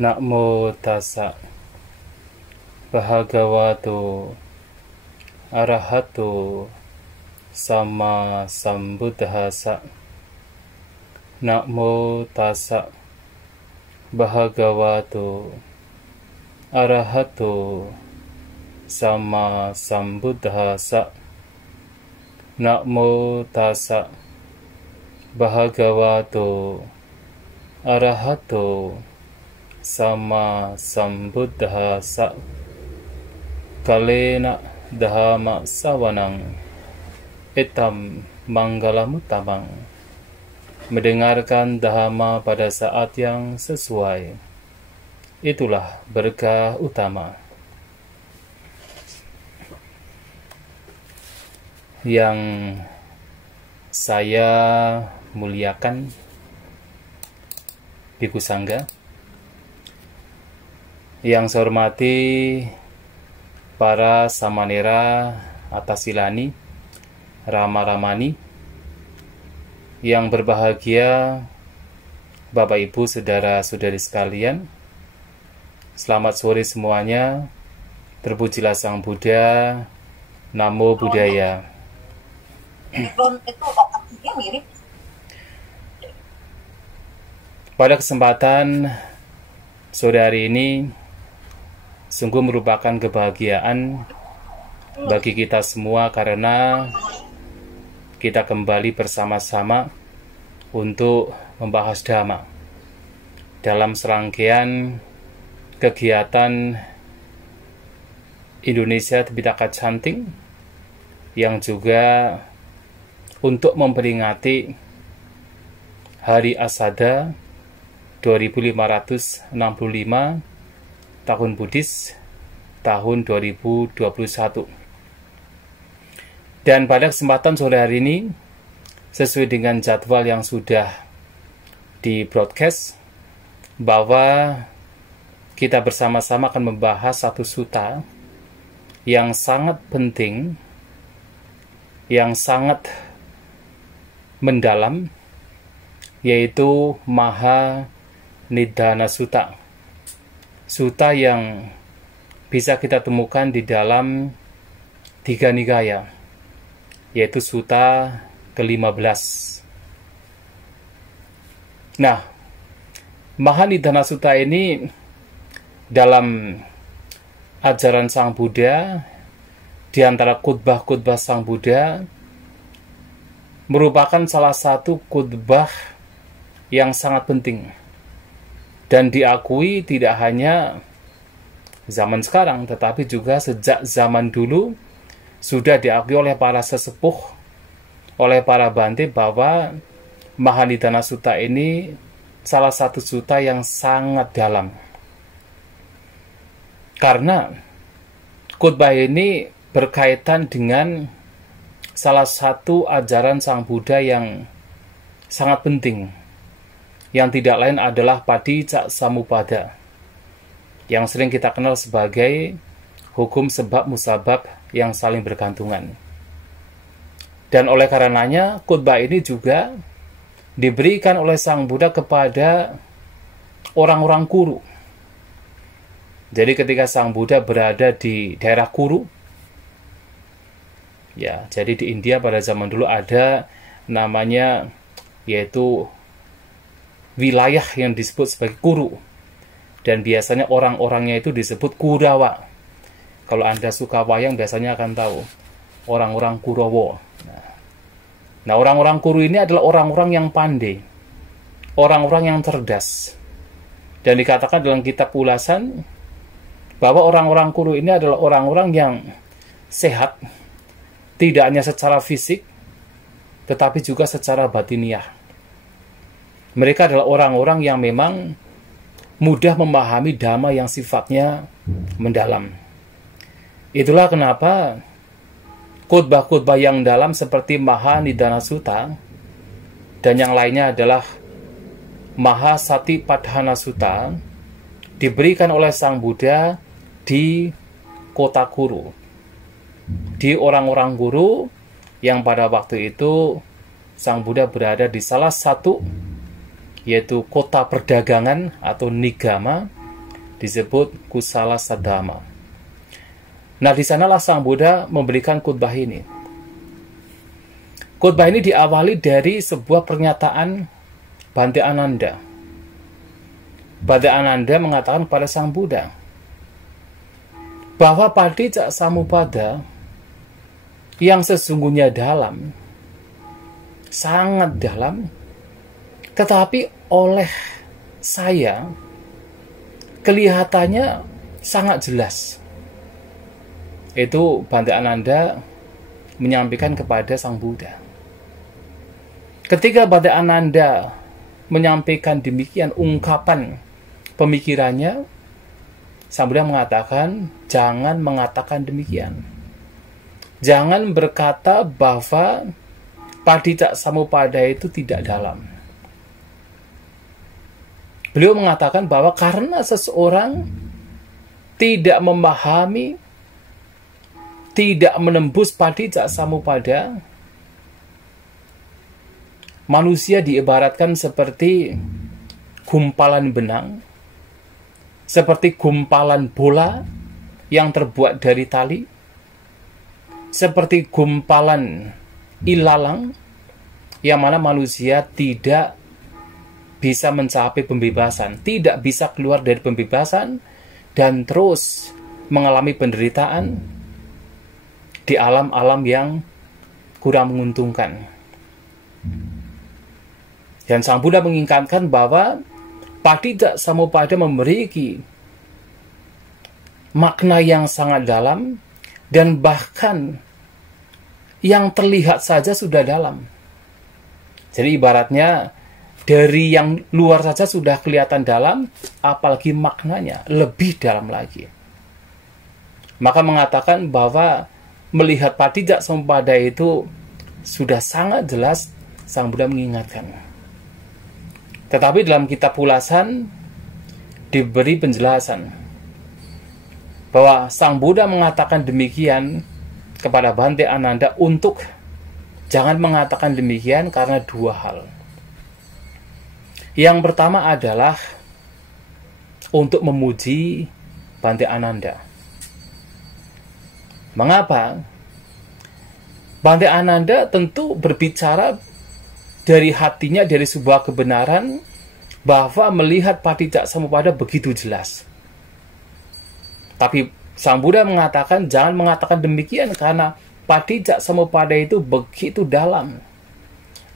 Namo tassa bhagavato arahato sama sambuddhassa. Namo tassa bhagavato arahato sama sambuddhassa. Namo tassa bhagavato arahato sama sambuddhassa. Kalena dhamma sawanang etam manggalamuttamang. Mendengarkan dhamma pada saat yang sesuai, itulah berkah utama. Yang saya muliakan, Bhikkhu Sangga, yang saya hormati para samanera atasilani, rama-ramani, yang berbahagia, Bapak Ibu, saudara-saudari sekalian, selamat sore semuanya. Terpujilah Sang Buddha. Namo Buddhaya. Pada kesempatan sore hari ini sungguh merupakan kebahagiaan bagi kita semua karena kita kembali bersama-sama untuk membahas Dhamma dalam serangkaian kegiatan Indonesia Tipitaka Chanting, yang juga untuk memperingati Hari Asada 2565 tahun Buddhis tahun 2021. Dan pada kesempatan sore hari ini, sesuai dengan jadwal yang sudah di broadcast, bahwa kita bersama-sama akan membahas satu sutta yang sangat penting, yang sangat mendalam, yaitu Maha Nidana Sutta. Sutta yang bisa kita temukan di dalam tiga nikaya, yaitu sutta ke-15. Nah, Maha Nidana Sutta ini dalam ajaran Sang Buddha, di antara khutbah-khutbah Sang Buddha, merupakan salah satu khutbah yang sangat penting dan diakui tidak hanya zaman sekarang, tetapi juga sejak zaman dulu sudah diakui oleh para sesepuh, oleh para bante, bahwa Maha Nidana Sutta ini salah satu sutta yang sangat dalam. Karena khutbah ini berkaitan dengan salah satu ajaran Sang Buddha yang sangat penting, yang tidak lain adalah Paticcasamuppada, yang sering kita kenal sebagai hukum sebab musabab yang saling bergantungan. Dan oleh karenanya khutbah ini juga diberikan oleh Sang Buddha kepada orang-orang Kuru. Jadi ketika Sang Buddha berada di daerah Kuru, ya, jadi di India pada zaman dulu ada namanya, yaitu wilayah yang disebut sebagai Kuru, dan biasanya orang-orangnya itu disebut Kurawa. Kalau Anda suka wayang biasanya akan tahu orang-orang Kurawa. Nah, orang-orang Kuru ini adalah orang-orang yang pandai, orang-orang yang cerdas, dan dikatakan dalam kitab ulasan bahwa orang-orang Kuru ini adalah orang-orang yang sehat, tidak hanya secara fisik, tetapi juga secara batiniah. Mereka adalah orang-orang yang memang mudah memahami dhamma yang sifatnya mendalam. Itulah kenapa khutbah-khutbah yang dalam seperti Maha Nidana Sutta dan yang lainnya adalah Maha Satipatthana Sutta diberikan oleh Sang Buddha di kota Kuru, di orang-orang Kuru yang pada waktu itu Sang Buddha berada di salah satu, yaitu kota perdagangan atau nigama, disebut kusala sadama. Nah, di sanalah Sang Buddha memberikan khotbah ini. Khotbah ini diawali dari sebuah pernyataan Bhante Ananda. Bhante Ananda mengatakan kepada Sang Buddha bahwa Paticca Samuppada yang sesungguhnya dalam, sangat dalam, tetapi oleh saya kelihatannya sangat jelas. Itu Bhante Ananda menyampaikan kepada Sang Buddha. Ketika Bhante Ananda menyampaikan demikian ungkapan pemikirannya, Sang Buddha mengatakan, jangan mengatakan demikian. Jangan berkata bahwa Paticca Samuppada itu tidak dalam. Beliau mengatakan bahwa karena seseorang tidak memahami, tidak menembus Paticca Samuppada, manusia diibaratkan seperti gumpalan benang, seperti gumpalan bola yang terbuat dari tali, seperti gumpalan ilalang yang mana manusia tidak bisa mencapai pembebasan, tidak bisa keluar dari pembebasan, dan terus mengalami penderitaan di alam-alam yang kurang menguntungkan. Dan Sang Buddha mengingatkan bahwa Paticca Samuppada memiliki makna yang sangat dalam, dan bahkan yang terlihat saja sudah dalam. Jadi ibaratnya dari yang luar saja sudah kelihatan dalam, apalagi maknanya lebih dalam lagi. Maka mengatakan bahwa melihat Paticca Samuppada itu sudah sangat jelas, Sang Buddha mengingatkan. Tetapi dalam kitab ulasan diberi penjelasan bahwa Sang Buddha mengatakan demikian kepada Bhante Ananda untuk jangan mengatakan demikian karena dua hal. Yang pertama adalah untuk memuji Bhante Ananda. Mengapa? Bhante Ananda tentu berbicara dari hatinya, dari sebuah kebenaran bahwa melihat Paticca Samuppada begitu jelas. Tapi Sang Buddha mengatakan jangan mengatakan demikian karena Paticca Samuppada itu begitu dalam.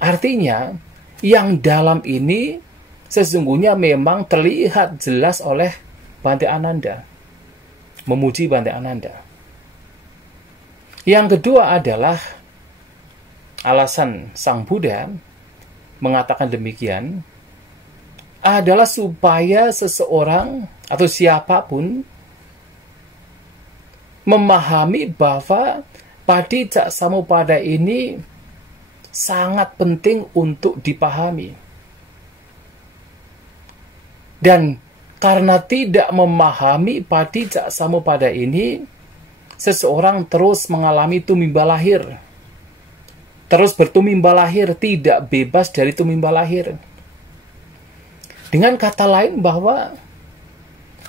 Artinya yang dalam ini sesungguhnya memang terlihat jelas oleh Bhante Ananda. Memuji Bhante Ananda. Yang kedua adalah alasan Sang Buddha mengatakan demikian adalah supaya seseorang atau siapapun memahami bahwa Paticca Samuppada ini sangat penting untuk dipahami. Dan karena tidak memahami Paticca Samuppada ini, seseorang terus mengalami tumimbal lahir. Terus bertumimbal lahir, tidak bebas dari tumimbal lahir. Dengan kata lain bahwa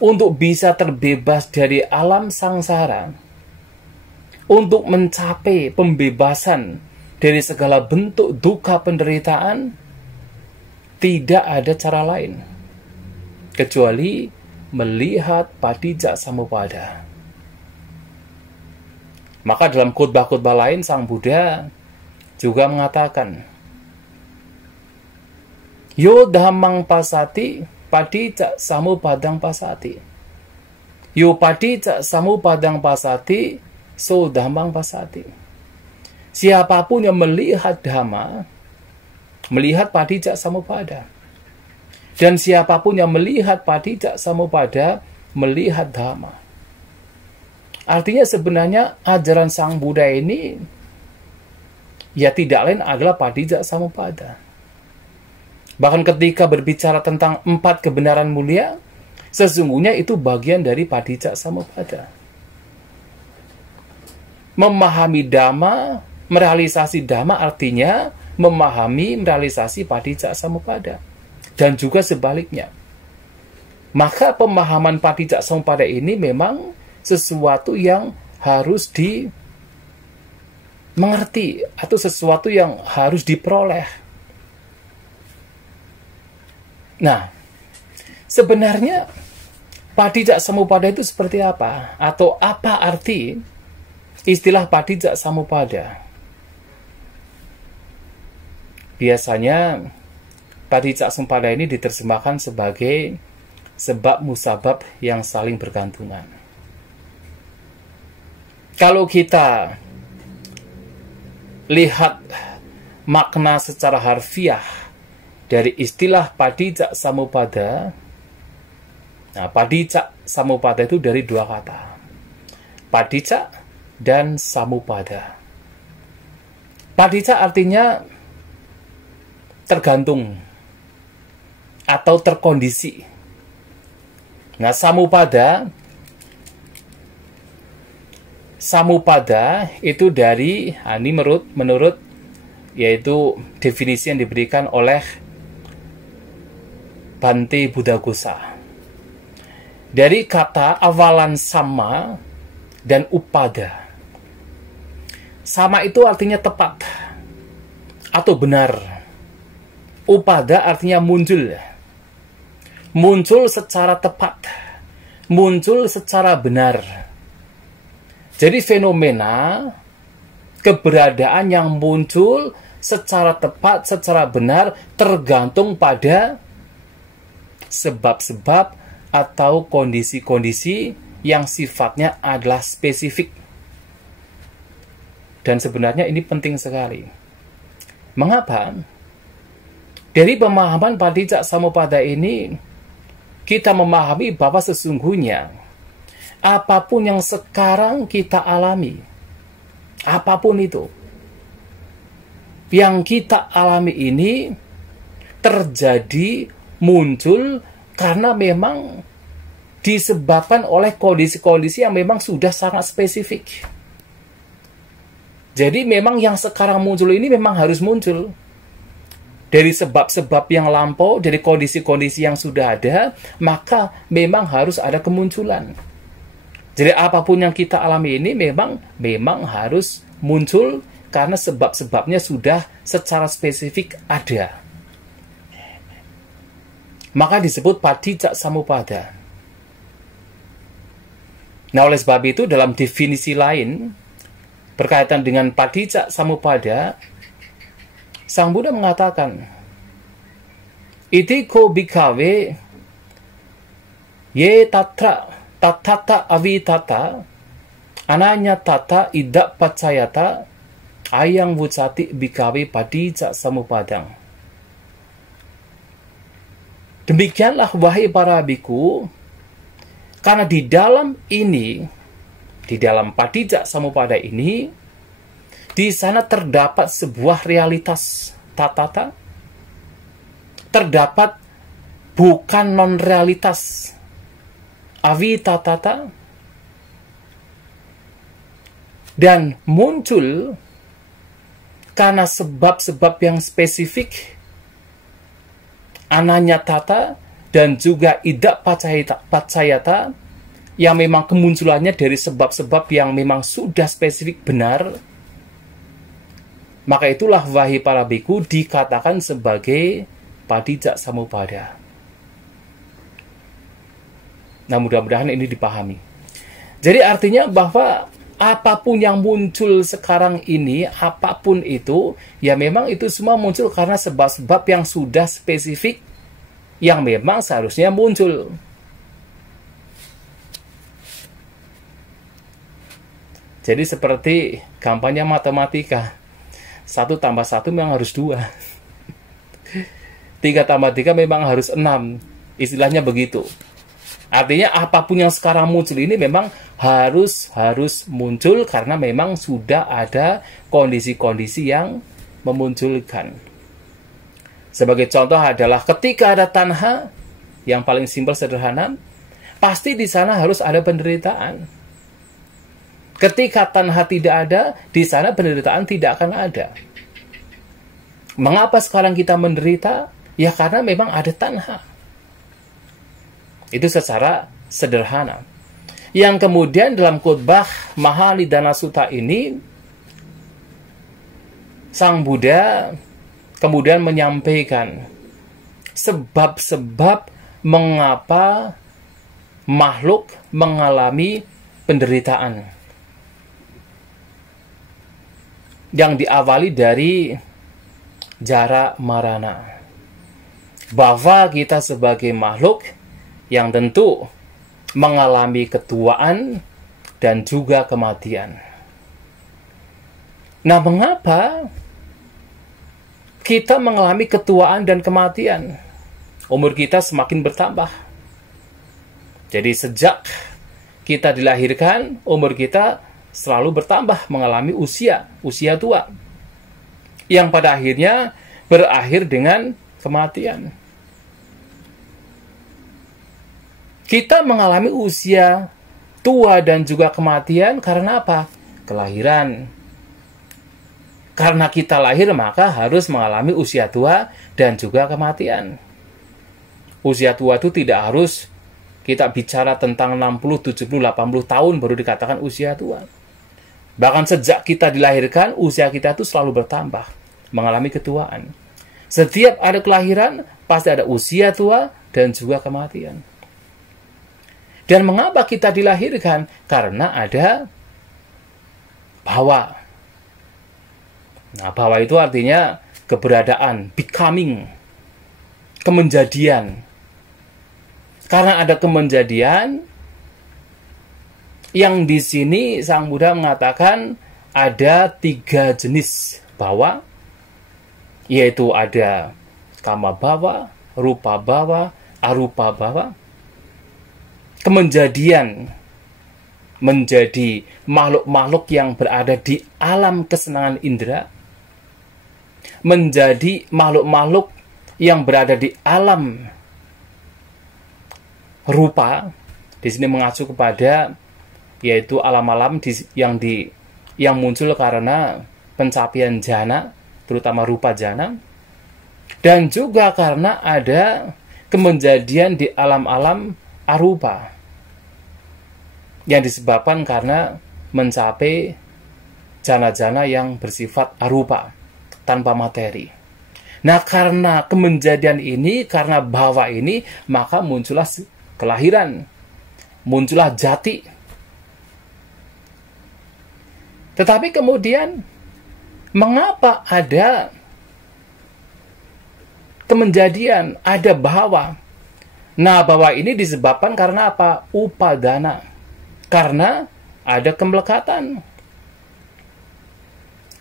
untuk bisa terbebas dari alam sangsara, untuk mencapai pembebasan dari segala bentuk duka penderitaan, tidak ada cara lain kecuali melihat Paticca Samuppada. Maka dalam khotbah-khotbah lain Sang Buddha juga mengatakan, Yo dhammang pasati Paticca Samupadang pasati. Yo Paticca Samupadang pasati, so dhammang pasati. Siapapun yang melihat Dhamma, melihat Paticca Samuppada. Dan siapapun yang melihat Paticca Samuppada, melihat Dhamma. Artinya sebenarnya ajaran Sang Buddha ini ya tidak lain adalah Paticca Samuppada. Bahkan ketika berbicara tentang 4 kebenaran mulia, sesungguhnya itu bagian dari Paticca Samuppada. Memahami Dhamma, merealisasi Dhamma artinya memahami, merealisasi Paticca Samuppada. Dan juga sebaliknya. Maka pemahaman Padijak Samuppada ini memang sesuatu yang harus dimengerti atau sesuatu yang harus diperoleh. Nah, sebenarnya Padijak Samuppada itu seperti apa? Atau apa arti istilah Padijak Samuppada? Biasanya Padijak Samuppada ini diterjemahkan sebagai sebab musabab yang saling bergantungan. Kalau kita lihat makna secara harfiah dari istilah Padijak Samuppada, nah, Padijak Samuppada itu dari dua kata, Padijak dan Samupada. Padijak artinya tergantung atau terkondisi. Nah, Samupada itu dari, ini menurut yaitu definisi yang diberikan oleh Bhante Buddhaghosha. Dari kata awalan sama dan upada. Sama itu artinya tepat atau benar. Upada artinya muncul. Muncul secara tepat. Muncul secara benar. Jadi fenomena keberadaan yang muncul secara tepat, secara benar tergantung pada sebab-sebab atau kondisi-kondisi yang sifatnya adalah spesifik. Dan sebenarnya ini penting sekali. Mengapa? Dari pemahaman Padijak Samuppada ini, kita memahami bahwa sesungguhnya apapun yang sekarang kita alami, apapun itu, yang kita alami ini terjadi, muncul, karena memang disebabkan oleh kondisi-kondisi yang memang sudah sangat spesifik. Jadi memang yang sekarang muncul ini memang harus muncul. Dari sebab-sebab yang lampau, dari kondisi-kondisi yang sudah ada, maka memang harus ada kemunculan. Jadi apapun yang kita alami ini memang harus muncul karena sebab-sebabnya sudah secara spesifik ada. Maka disebut Padijak Samuppada. Nah, oleh sebab itu dalam definisi lain berkaitan dengan Padijak Samuppada, Sang Buddha mengatakan, Iti ko bhikkhave ye tatata avitata ananya tata idda pacayata ayang wucati bhikkhave Padijak Samupadang. Demikianlah wahai para biku, karena di dalam ini, di dalam Padijak Samupada ini, di sana terdapat sebuah realitas tatata, terdapat bukan non-realitas avitatata, dan muncul karena sebab-sebab yang spesifik, ananya tata, dan juga idda pacayata, yang memang kemunculannya dari sebab-sebab yang memang sudah spesifik benar. Maka itulah wahai para biku dikatakan sebagai Padijak Samupada. Nah, mudah-mudahan ini dipahami. Jadi artinya bahwa apapun yang muncul sekarang ini, apapun itu, ya memang itu semua muncul karena sebab-sebab yang sudah spesifik, yang memang seharusnya muncul. Jadi seperti gampangnya matematika. 1 tambah 1 memang harus 2. 3 tambah 3 memang harus 6. Istilahnya begitu. Artinya apapun yang sekarang muncul ini memang harus muncul karena memang sudah ada kondisi-kondisi yang memunculkan. Sebagai contoh adalah ketika ada tanha, yang paling simpel sederhana, pasti di sana harus ada penderitaan. Ketika tanha tidak ada, di sana penderitaan tidak akan ada. Mengapa sekarang kita menderita? Ya karena memang ada tanha. Itu secara sederhana. Yang kemudian dalam khotbah Mahanidana Sutta ini, Sang Buddha kemudian menyampaikan sebab-sebab mengapa makhluk mengalami penderitaan. Yang diawali dari jara marana. Bahwa kita sebagai makhluk yang tentu mengalami ketuaan dan juga kematian. Nah, mengapa kita mengalami ketuaan dan kematian? Umur kita semakin bertambah. Jadi sejak kita dilahirkan, umur kita selalu bertambah, mengalami usia tua. Yang pada akhirnya berakhir dengan kematian. Kita mengalami usia tua dan juga kematian karena apa? Kelahiran. Karena kita lahir maka harus mengalami usia tua dan juga kematian. Usia tua itu tidak harus kita bicara tentang 60, 70, 80 tahun baru dikatakan usia tua. Bahkan sejak kita dilahirkan, usia kita itu selalu bertambah, mengalami ketuaan. Setiap ada kelahiran, pasti ada usia tua dan juga kematian. Dan mengapa kita dilahirkan? Karena ada bhava. Nah, bhava itu artinya keberadaan, becoming, kemenjadian. Karena ada kemenjadian, yang di sini Sang Buddha mengatakan ada 3 jenis bhava, yaitu ada kama bhava, rupa bhava, arupa bhava. Kemenjadian menjadi makhluk-makhluk yang berada di alam kesenangan indera, menjadi makhluk-makhluk yang berada di alam rupa. Di sini mengacu kepada yaitu alam-alam yang muncul karena pencapaian jhana, terutama rupa jhana, dan juga karena ada kemenjadian di alam-alam arupa yang disebabkan karena mencapai jana-jana yang bersifat arupa, tanpa materi. Nah, karena kemenjadian ini, karena bhava ini, maka muncullah kelahiran, muncullah jati. Tetapi kemudian, mengapa ada kemenjadian, ada bhava? Nah, bhava ini disebabkan karena apa? Upadana. Karena ada kemelekatan.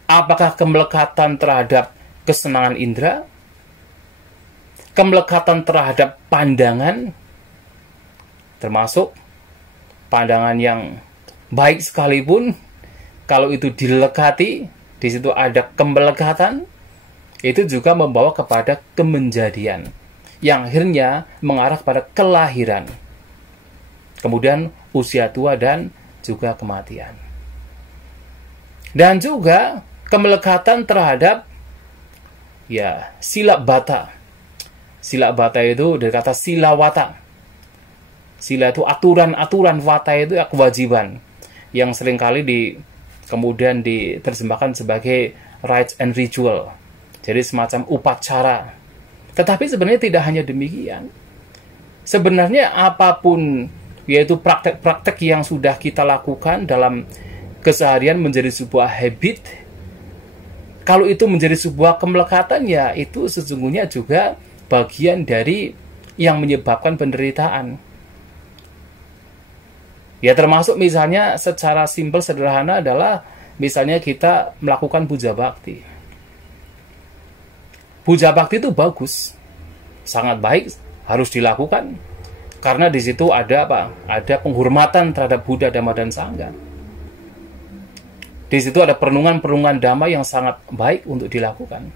Apakah kemelekatan terhadap kesenangan indera? Kemelekatan terhadap pandangan? Termasuk pandangan yang baik sekalipun, kalau itu dilekati, di situ ada kemelekatan, itu juga membawa kepada kemenjadian, yang akhirnya mengarah pada kelahiran. Kemudian usia tua dan juga kematian. Dan juga kemelekatan terhadap sila bata. Sila bata itu dari kata silawata. Sila itu aturan-aturan, wata itu kewajiban yang seringkali kemudian diterjemahkan sebagai rites and ritual. Jadi semacam upacara. Tetapi sebenarnya tidak hanya demikian. Sebenarnya apapun, yaitu praktek-praktek yang sudah kita lakukan dalam keseharian menjadi sebuah habit, kalau itu menjadi sebuah kemelekatan, ya itu sesungguhnya juga bagian dari yang menyebabkan penderitaan. Ya, termasuk misalnya secara simpel sederhana adalah misalnya kita melakukan puja bakti. Puja bakti itu bagus, sangat baik, harus dilakukan. Karena di situ ada apa? Ada penghormatan terhadap Buddha, Dhamma, dan Sangha. Di situ ada perenungan-perenungan Dhamma yang sangat baik untuk dilakukan.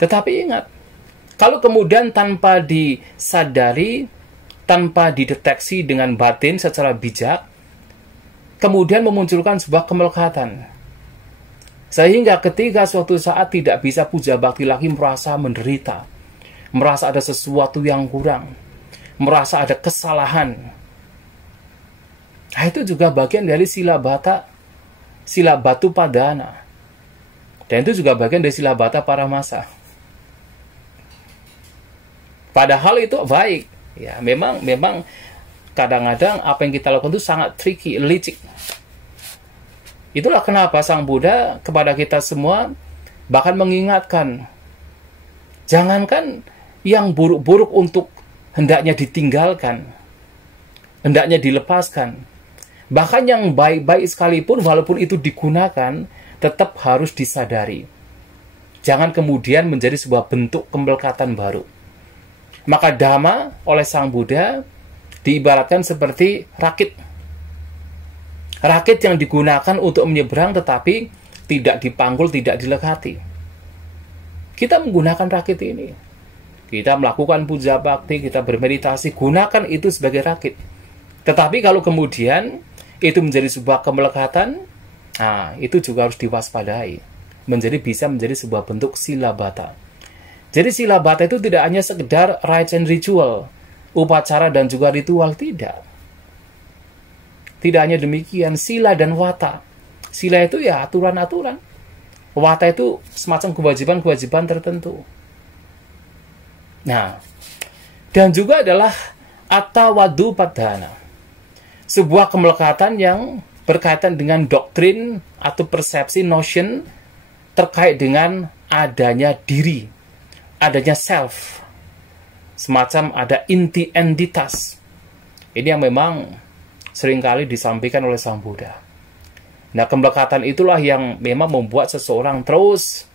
Tetapi ingat, kalau kemudian tanpa disadari, tanpa dideteksi dengan batin secara bijak, kemudian memunculkan sebuah kemelekatan. Sehingga ketika suatu saat tidak bisa puja bakti lagi, merasa menderita, merasa ada sesuatu yang kurang. merasa ada kesalahan. Nah, itu juga bagian dari sila batu padana. Dan itu juga bagian dari sila bata paramasa. Padahal itu baik. Ya, memang kadang-kadang apa yang kita lakukan itu sangat tricky, licik. Itulah kenapa Sang Buddha kepada kita semua bahkan mengingatkan, jangankan yang buruk-buruk untuk hendaknya ditinggalkan, hendaknya dilepaskan. Bahkan yang baik-baik sekalipun, walaupun itu digunakan, tetap harus disadari. Jangan kemudian menjadi sebuah bentuk kemelekatan baru. Maka Dhamma oleh Sang Buddha diibaratkan seperti rakit. Rakit yang digunakan untuk menyeberang tetapi tidak dipanggul, tidak dilekati. Kita menggunakan rakit ini. Kita melakukan puja bakti, kita bermeditasi, gunakan itu sebagai rakit. Tetapi kalau kemudian itu menjadi sebuah kemelekatan, nah, itu juga harus diwaspadai. Bisa menjadi sebuah bentuk sila bata. Jadi sila bata itu tidak hanya sekedar rites and ritual, upacara dan juga ritual, tidak. Tidak hanya demikian, sila dan wata. Sila itu ya aturan-aturan. Wata itu semacam kewajiban-kewajiban tertentu. Nah, dan juga adalah attawadu padana. Sebuah kemelekatan yang berkaitan dengan doktrin atau persepsi, notion terkait dengan adanya diri, adanya self. Semacam ada inti entitas. Ini yang memang seringkali disampaikan oleh Sang Buddha. Nah, kemelekatan itulah yang memang membuat seseorang terus,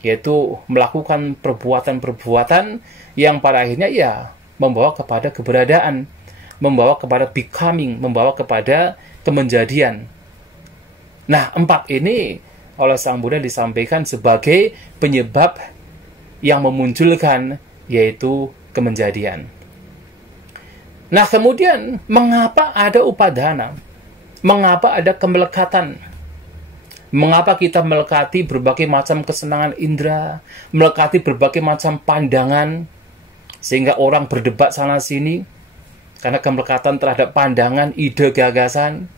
yaitu melakukan perbuatan-perbuatan yang pada akhirnya ya membawa kepada keberadaan, membawa kepada becoming, membawa kepada kemenjadian. Nah, 4 ini oleh Sang Buddha disampaikan sebagai penyebab yang memunculkan, yaitu kemenjadian. Nah, kemudian mengapa ada upadana? Mengapa ada kemelekatan? Mengapa kita melekati berbagai macam kesenangan indera, melekati berbagai macam pandangan, sehingga orang berdebat sana-sini? Karena kemelekatan terhadap pandangan, ide, gagasan.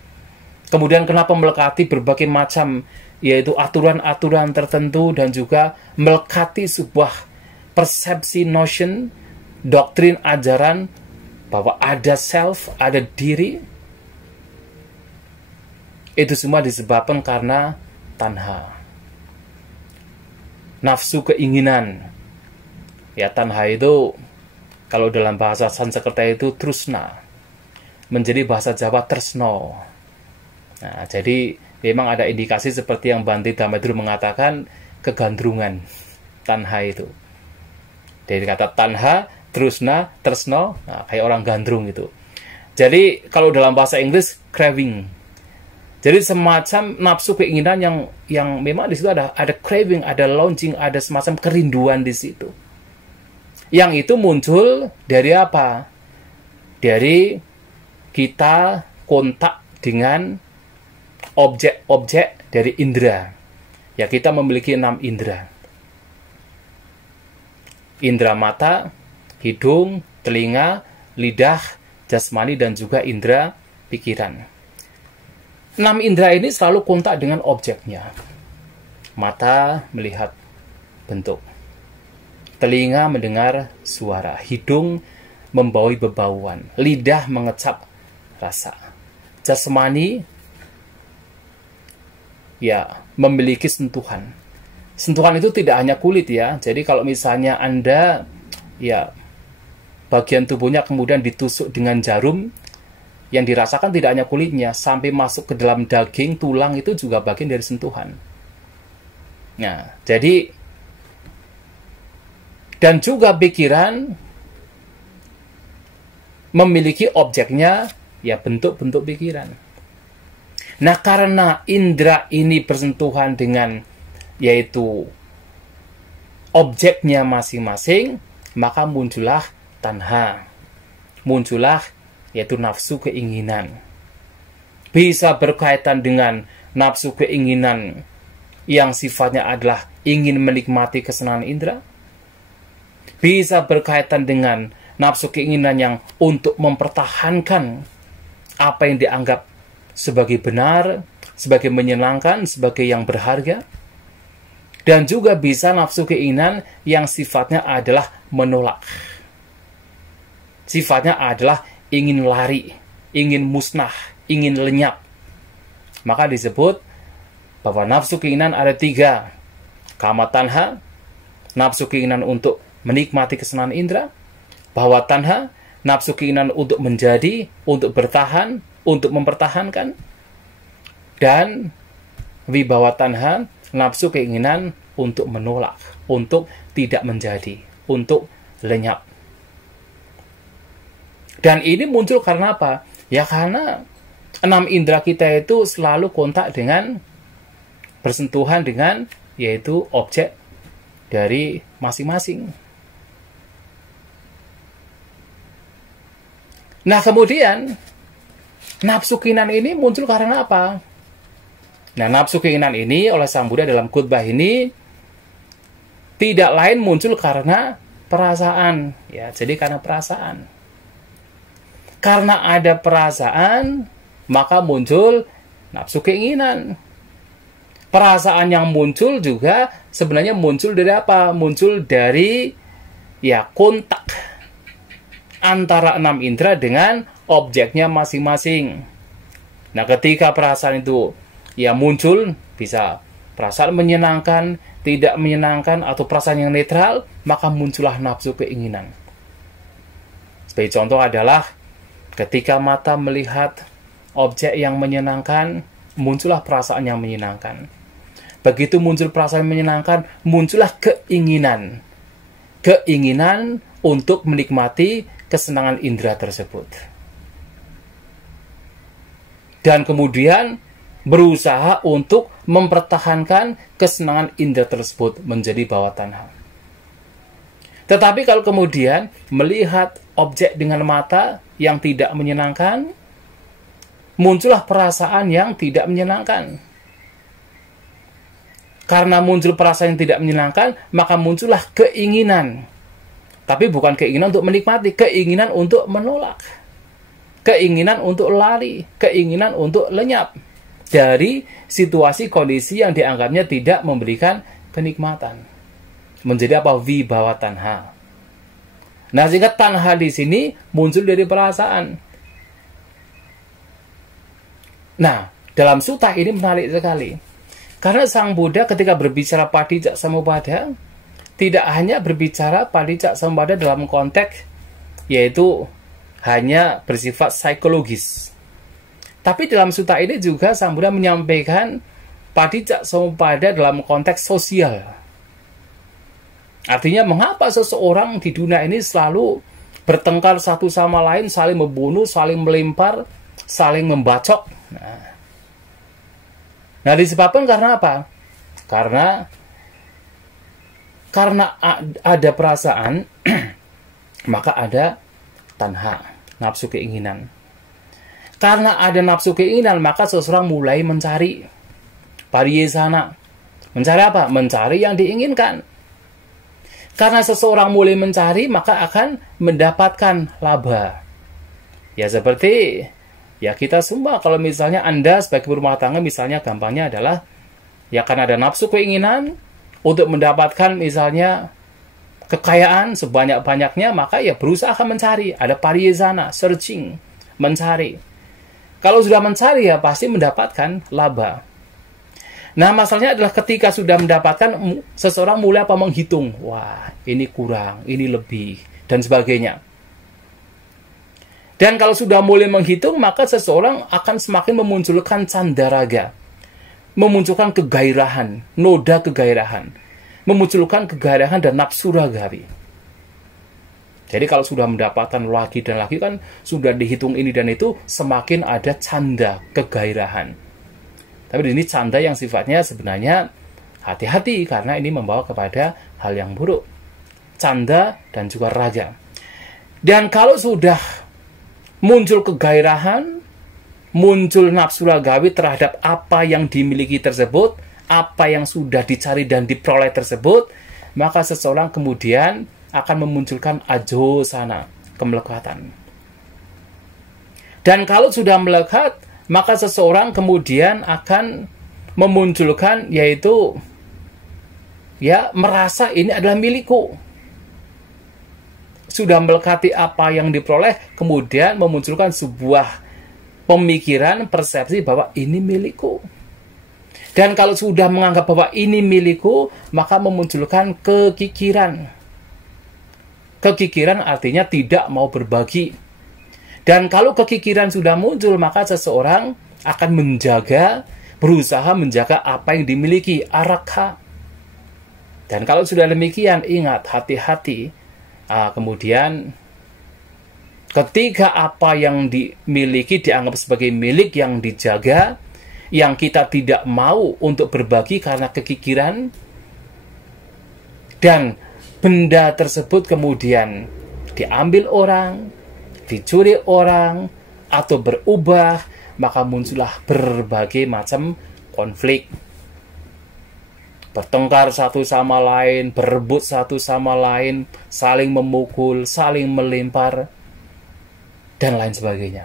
Kemudian kenapa melekati berbagai macam, yaitu aturan-aturan tertentu, dan juga melekati sebuah persepsi, notion, doktrin, ajaran, bahwa ada self, ada diri. Itu semua disebabkan karena tanha. Nafsu keinginan. Ya, tanha itu kalau dalam bahasa Sanskerta itu trusna. Menjadi bahasa Jawa tresno. Nah, jadi memang ada indikasi seperti yang Bante Dhammadru mengatakan, kegandrungan tanha itu. Dari kata tanha, trusna, tresno, nah, kayak orang gandrung gitu. Jadi kalau dalam bahasa Inggris craving. Jadi semacam nafsu keinginan yang memang di situ ada craving, ada longing, ada semacam kerinduan di situ. Yang itu muncul dari apa? Dari kita kontak dengan objek-objek dari indera. Ya, kita memiliki 6 indera. Indera mata, hidung, telinga, lidah, jasmani, dan juga indera pikiran. 6 indera ini selalu kontak dengan objeknya. Mata melihat bentuk, telinga mendengar suara, hidung membaui bebauan, lidah mengecap rasa, jasmani ya memiliki sentuhan. Sentuhan itu tidak hanya kulit ya. Jadi kalau misalnya Anda ya bagian tubuhnya kemudian ditusuk dengan jarum, yang dirasakan tidak hanya kulitnya, sampai masuk ke dalam daging, tulang, itu juga bagian dari sentuhan. Nah, jadi dan juga pikiran memiliki objeknya, ya bentuk-bentuk pikiran. Nah, karena indera ini bersentuhan dengan yaitu objeknya masing-masing, maka muncullah tanha, muncullah yaitu nafsu keinginan. Bisa berkaitan dengan nafsu keinginan yang sifatnya adalah ingin menikmati kesenangan indera. Bisa berkaitan dengan nafsu keinginan yang untuk mempertahankan apa yang dianggap sebagai benar, sebagai menyenangkan, sebagai yang berharga. Dan juga bisa nafsu keinginan yang sifatnya adalah menolak. Sifatnya adalah ingin lari, ingin musnah, ingin lenyap. Maka disebut bahwa nafsu keinginan ada 3. Kama tanha, nafsu keinginan untuk menikmati kesenangan indera. Bahwa tanha, nafsu keinginan untuk menjadi, untuk bertahan, untuk mempertahankan. Dan wibawa tanha, nafsu keinginan untuk menolak, untuk tidak menjadi, untuk lenyap. Dan ini muncul karena apa? Ya karena 6 indera kita itu selalu kontak dengan, bersentuhan dengan, yaitu objek dari masing-masing. Nah kemudian, nafsu keinginan ini muncul karena apa? Nah, nafsu keinginan ini oleh Sang Buddha dalam khutbah ini tidak lain muncul karena perasaan. Ya, jadi karena perasaan. Karena ada perasaan, maka muncul nafsu keinginan. Perasaan yang muncul juga sebenarnya muncul dari apa? Muncul dari ya kontak antara 6 indera dengan objeknya masing-masing. Nah, ketika perasaan itu ya muncul, bisa perasaan menyenangkan, tidak menyenangkan, atau perasaan yang netral, maka muncullah nafsu keinginan. Sebagai contoh adalah ketika mata melihat objek yang menyenangkan, muncullah perasaan yang menyenangkan. Begitu muncul perasaan menyenangkan, muncullah keinginan. Keinginan untuk menikmati kesenangan indera tersebut. Dan kemudian berusaha untuk mempertahankan kesenangan indera tersebut menjadi bawah tanha. Tetapi kalau kemudian melihat objek dengan mata yang tidak menyenangkan, muncullah perasaan yang tidak menyenangkan. Karena muncul perasaan yang tidak menyenangkan, maka muncullah keinginan. Tapi bukan keinginan untuk menikmati, keinginan untuk menolak. Keinginan untuk lari, keinginan untuk lenyap dari situasi kondisi yang dianggapnya tidak memberikan kenikmatan. Menjadi apa? Wibawa tanha. Nah, sehingga tanha di sini muncul dari perasaan. Nah, dalam sutta ini menarik sekali. Karena Sang Buddha ketika berbicara Padicca Samuppada, tidak hanya berbicara Padicca Samuppada dalam konteks yaitu hanya bersifat psikologis. Tapi dalam sutta ini juga Sang Buddha menyampaikan Padicca Samuppada dalam konteks sosial. Artinya mengapa seseorang di dunia ini selalu bertengkar satu sama lain, saling membunuh, saling melempar, saling membacok. Nah, disebabkan karena apa? Karena ada perasaan, maka ada tanha, nafsu keinginan. Karena ada nafsu keinginan, maka seseorang mulai mencari pariyesana. Mencari apa? Mencari yang diinginkan. Karena seseorang mulai mencari, maka akan mendapatkan laba. Ya seperti ya kita semua, kalau misalnya Anda sebagai rumah tangga, misalnya gampangnya adalah ya karena ada nafsu keinginan untuk mendapatkan misalnya kekayaan sebanyak-banyaknya, maka ya berusaha mencari. Ada pariyesana, searching, mencari. Kalau sudah mencari ya pasti mendapatkan laba. Nah, masalahnya adalah ketika sudah mendapatkan, seseorang mulai apa? Menghitung. Wah, ini kurang, ini lebih, dan sebagainya. Dan kalau sudah mulai menghitung, maka seseorang akan semakin memunculkan candaraga. Memunculkan kegairahan, noda kegairahan. Memunculkan kegairahan dan nafsu ragawi. Jadi kalau sudah mendapatkan lagi dan lagi kan sudah dihitung ini dan itu, semakin ada canda, kegairahan. Tapi ini canda yang sifatnya sebenarnya hati-hati karena ini membawa kepada hal yang buruk. Canda dan juga raga. Dan kalau sudah muncul kegairahan, muncul nafsu ragawi terhadap apa yang dimiliki tersebut, apa yang sudah dicari dan diperoleh tersebut, maka seseorang kemudian akan memunculkan ajosana, kemelekatan. Dan kalau sudah melekat, maka seseorang kemudian akan memunculkan, yaitu ya merasa ini adalah milikku. Sudah melekati apa yang diperoleh, kemudian memunculkan sebuah pemikiran, persepsi bahwa ini milikku. Dan kalau sudah menganggap bahwa ini milikku, maka memunculkan kekikiran. Kekikiran artinya tidak mau berbagi. Dan kalau kekikiran sudah muncul, maka seseorang akan berusaha menjaga apa yang dimiliki, arakha. Dan kalau sudah demikian, ingat, hati-hati. Kemudian, ketika apa yang dimiliki dianggap sebagai milik yang dijaga, yang kita tidak mau untuk berbagi karena kekikiran, dan benda tersebut kemudian diambil orang, dicuri orang, atau berubah, maka muncullah berbagai macam konflik. Bertengkar satu sama lain, berebut satu sama lain, saling memukul, saling melempar, dan lain sebagainya.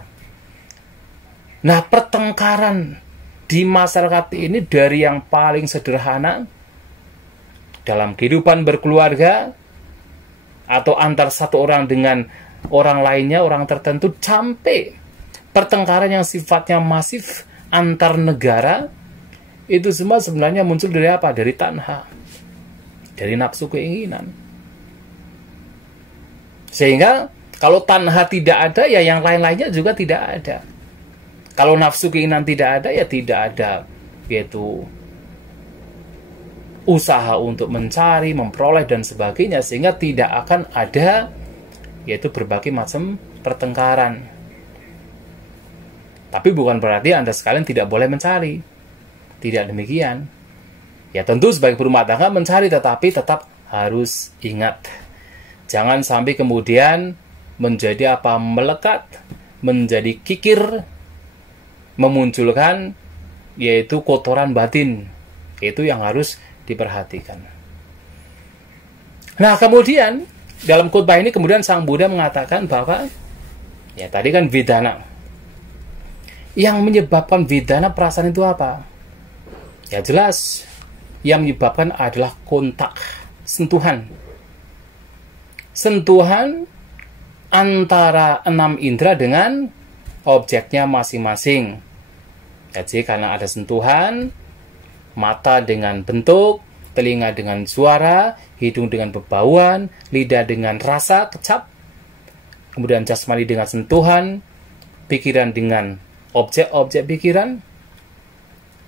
Nah, pertengkaran di masyarakat ini dari yang paling sederhana, dalam kehidupan berkeluarga, atau antar satu orang dengan orang lainnya, orang tertentu, sampai pertengkaran yang sifatnya masif antar negara, itu semua sebenarnya muncul dari apa? Dari tanha, dari nafsu keinginan. Sehingga kalau tanha tidak ada, ya yang lain-lainnya juga tidak ada. Kalau nafsu keinginan tidak ada, ya tidak ada, yaitu usaha untuk mencari, memperoleh, dan sebagainya. Sehingga tidak akan ada, yaitu berbagai macam pertengkaran. Tapi bukan berarti Anda sekalian tidak boleh mencari. Tidak demikian. Ya tentu sebagai berumah tangga mencari, tetapi tetap harus ingat. Jangan sampai kemudian menjadi apa? Melekat, menjadi kikir, memunculkan yaitu kotoran batin. Itu yang harus diperhatikan. Nah, kemudian dalam khutbah ini kemudian Sang Buddha mengatakan bahwa ya tadi kan vedana. Yang menyebabkan vedana perasaan itu apa? Ya jelas, yang menyebabkan adalah kontak, sentuhan. Sentuhan antara 6 indera dengan objeknya masing-masing. Jadi karena ada sentuhan, mata dengan bentuk, telinga dengan suara, hidung dengan bebauan, lidah dengan rasa, kecap, kemudian jasmani dengan sentuhan, pikiran dengan objek-objek pikiran.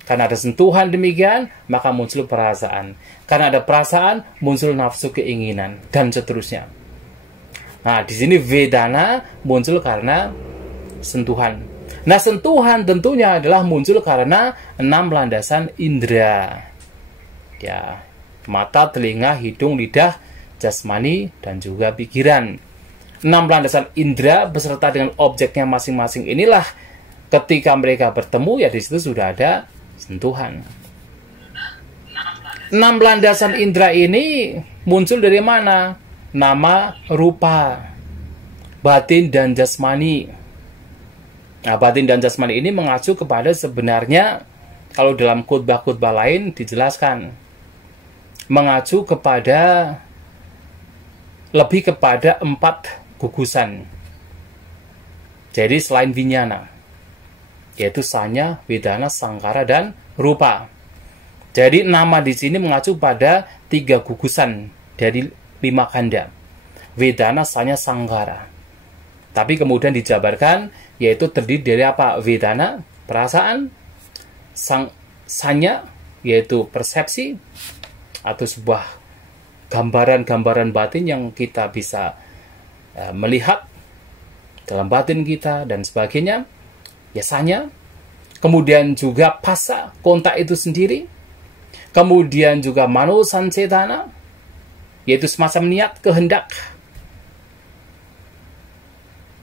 Karena ada sentuhan demikian, maka muncul perasaan. Karena ada perasaan, muncul nafsu keinginan, dan seterusnya. Nah, di sini vedana muncul karena sentuhan. Nah, sentuhan tentunya adalah muncul karena 6 landasan indera. Ya, mata, telinga, hidung, lidah, jasmani, dan juga pikiran. 6 landasan indera beserta dengan objeknya masing-masing inilah ketika mereka bertemu, ya di situ sudah ada sentuhan. 6 landasan indera ini muncul dari mana? Nama, rupa, batin, dan jasmani. Nah, batin dan jasmani ini mengacu kepada sebenarnya, kalau dalam khutbah-khutbah lain dijelaskan, mengacu kepada lebih kepada 4 gugusan. Jadi selain vinyana, yaitu sanya, vedana, sangkara, dan rupa. Jadi nama di sini mengacu pada 3 gugusan dari 5 kanda. Vedana, sanya, sangkara. Tapi kemudian dijabarkan, yaitu terdiri dari apa? Vedana, perasaan, sanya, yaitu persepsi, atau sebuah gambaran-gambaran batin yang kita bisa melihat dalam batin kita, dan sebagainya. Ya sanya, kemudian juga pasa, kontak itu sendiri, kemudian juga mano sancetana, yaitu semacam niat, kehendak.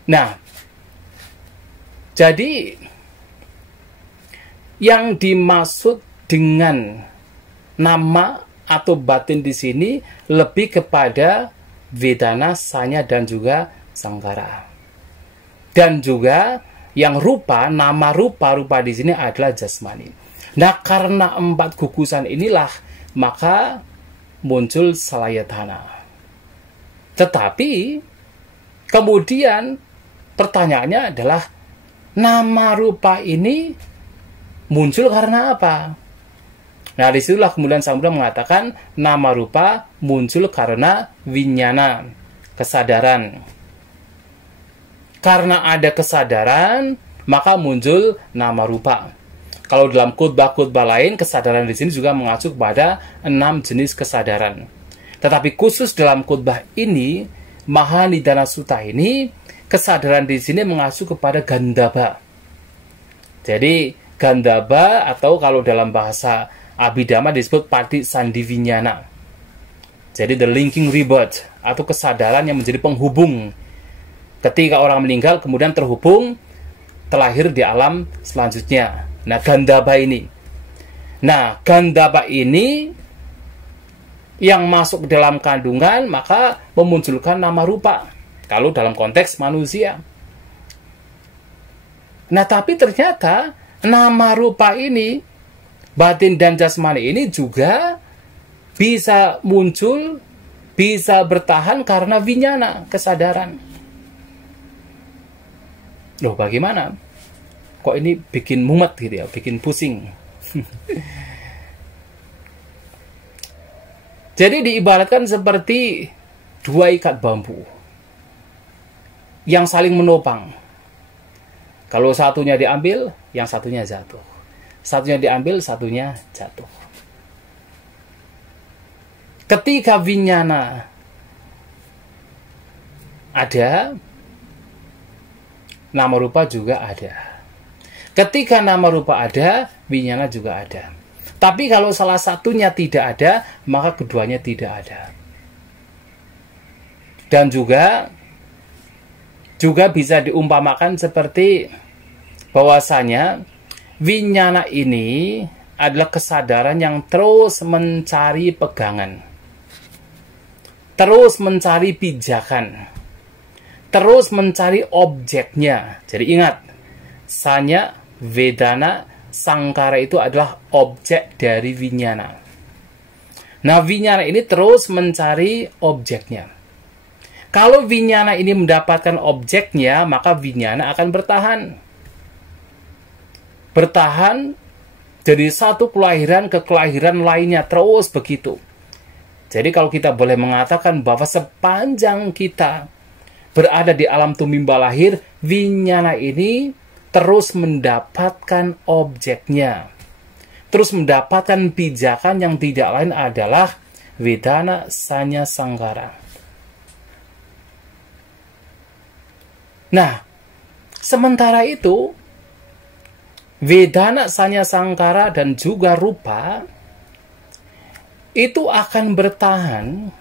Nah, jadi yang dimaksud dengan nama atau batin di sini lebih kepada vedana, sanya, dan juga Sankhara. Dan juga yang rupa, nama rupa di sini adalah jasmani. Nah, karena 4 gugusan inilah maka muncul salayatana. Tetapi kemudian pertanyaannya adalah nama rupa ini muncul karena apa? Nah, disitulah kemudian Sang Buddha mengatakan nama rupa muncul karena vinyana, kesadaran. Karena ada kesadaran, maka muncul nama rupa. Kalau dalam khotbah-khotbah lain, kesadaran di sini juga mengacu kepada 6 jenis kesadaran. Tetapi khusus dalam khotbah ini, Mahanidana Sutta ini, kesadaran di sini mengacu kepada Gandhaba. Jadi, Gandhaba atau kalau dalam bahasa Abhidhamma disebut Patisandhivinyana. Jadi, the linking rebirth atau kesadaran yang menjadi penghubung. Ketika orang meninggal, kemudian terhubung, terlahir di alam selanjutnya. Nah, Gandhaba ini. Nah, Gandhaba ini yang masuk ke dalam kandungan, maka memunculkan nama rupa. Kalau dalam konteks manusia. Nah, tapi ternyata nama rupa ini, batin dan jasmani ini juga bisa muncul, bisa bertahan karena vinyana, kesadaran. Loh, bagaimana? Kok ini bikin mumet gitu ya, bikin pusing. Jadi diibaratkan seperti 2 ikat bambu yang saling menopang. Kalau satunya diambil, yang satunya jatuh. Satunya diambil, satunya jatuh. Ketika vinyana ada, nama rupa juga ada. Ketika nama rupa ada, vinyana juga ada. Tapi kalau salah satunya tidak ada, maka keduanya tidak ada. Dan juga bisa diumpamakan seperti bahwasanya vinyana ini adalah kesadaran yang terus mencari pegangan, terus mencari pijakan, terus mencari objeknya. Jadi ingat, sanya, vedana, sangkara itu adalah objek dari vinyana. Nah, vinyana ini terus mencari objeknya. Kalau vinyana ini mendapatkan objeknya, maka vinyana akan bertahan. Bertahan dari satu kelahiran ke kelahiran lainnya, terus begitu. Jadi kalau kita boleh mengatakan bahwa sepanjang kita berada di alam tumimba lahir, vinyana ini terus mendapatkan objeknya. Terus mendapatkan pijakan yang tidak lain adalah vedana, sanya, sankhara. Nah, sementara itu, vedana, sanya, sankhara, dan juga rupa itu akan bertahan,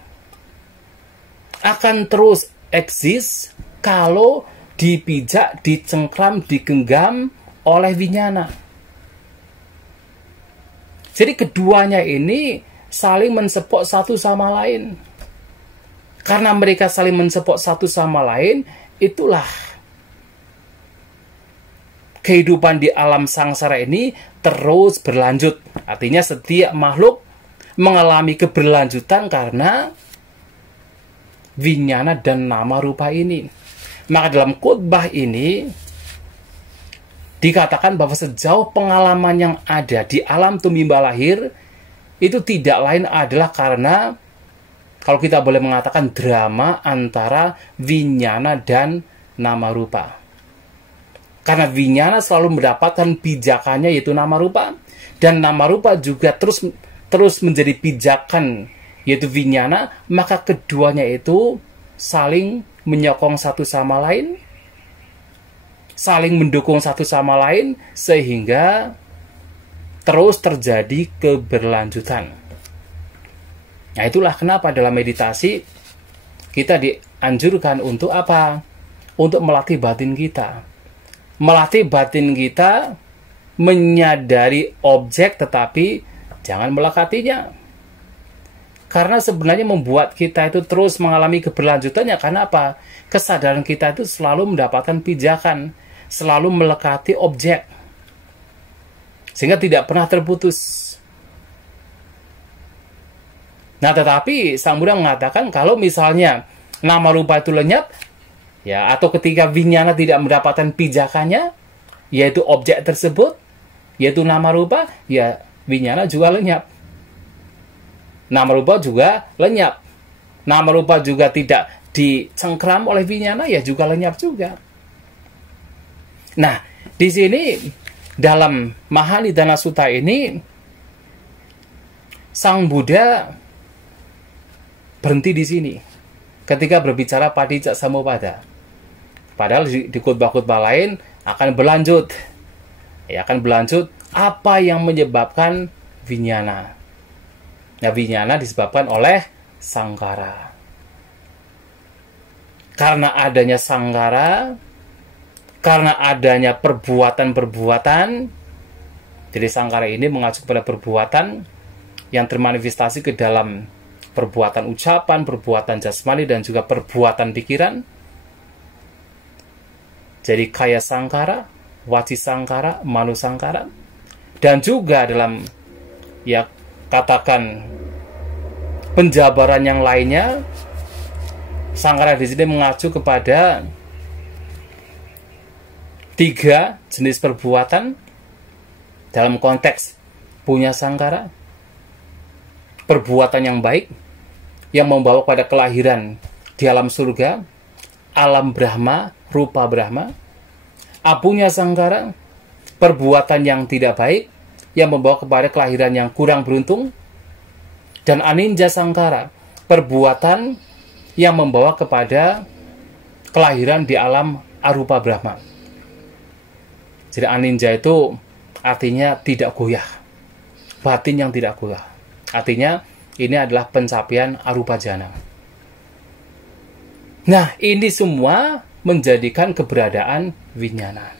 akan terus eksis kalau dipijak, dicengkram, digenggam oleh vinyana. Jadi keduanya ini saling mensepok satu sama lain. Karena mereka saling mensepok satu sama lain, itulah kehidupan di alam sangsara ini terus berlanjut. Artinya setiap makhluk mengalami keberlanjutan karena vinyana dan nama rupa ini. Maka dalam khotbah ini dikatakan bahwa sejauh pengalaman yang ada di alam tumimba lahir itu tidak lain adalah karena, kalau kita boleh mengatakan, drama antara vinyana dan nama rupa. Karena vinyana selalu mendapatkan pijakannya, yaitu nama rupa, dan nama rupa juga terus menjadi pijakan, yaitu vinyana, maka keduanya itu saling menyokong satu sama lain, saling mendukung satu sama lain, sehingga terus terjadi keberlanjutan. Nah, itulah kenapa dalam meditasi kita dianjurkan untuk apa? Untuk melatih batin kita. Melatih batin kita menyadari objek tetapi jangan melekatinya. Karena sebenarnya membuat kita itu terus mengalami keberlanjutannya. Karena apa? Kesadaran kita itu selalu mendapatkan pijakan, selalu melekati objek, sehingga tidak pernah terputus. Nah, tetapi Sang Buddha mengatakan kalau misalnya nama rupa itu lenyap, ya, atau ketika vinyana tidak mendapatkan pijakannya, yaitu objek tersebut, yaitu nama rupa, ya vinyana juga lenyap. Nama rupa juga lenyap. Nama rupa juga tidak dicengkram oleh vinyana, ya juga lenyap juga. Nah, di sini dalam Mahanidana Sutta ini Sang Buddha berhenti di sini ketika berbicara Paticca Samuppada. Padahal di khotbah-khotbah lain akan berlanjut. Ya, akan berlanjut apa yang menyebabkan vinyana. Nah, vinyana disebabkan oleh sangkara. Karena adanya sangkara, karena adanya perbuatan-perbuatan, jadi sangkara ini mengacu kepada perbuatan yang termanifestasi ke dalam perbuatan ucapan, perbuatan jasmani, dan juga perbuatan pikiran. Jadi kaya sangkara, waci sangkara, manu sangkara. Dan juga dalam, ya katakan, penjabaran yang lainnya, sangkara di sini mengacu kepada 3 jenis perbuatan dalam konteks punya sangkara. Perbuatan yang baik yang membawa pada kelahiran di alam surga, alam Brahma, rupa Brahma. Apunya sangkara, perbuatan yang tidak baik yang membawa kepada kelahiran yang kurang beruntung. Dan aninja sangkara, perbuatan yang membawa kepada kelahiran di alam arupa Brahma. Jadi aninja itu artinya tidak goyah, batin yang tidak goyah. Artinya ini adalah pencapaian arupa jana. Nah, ini semua menjadikan keberadaan vinyana.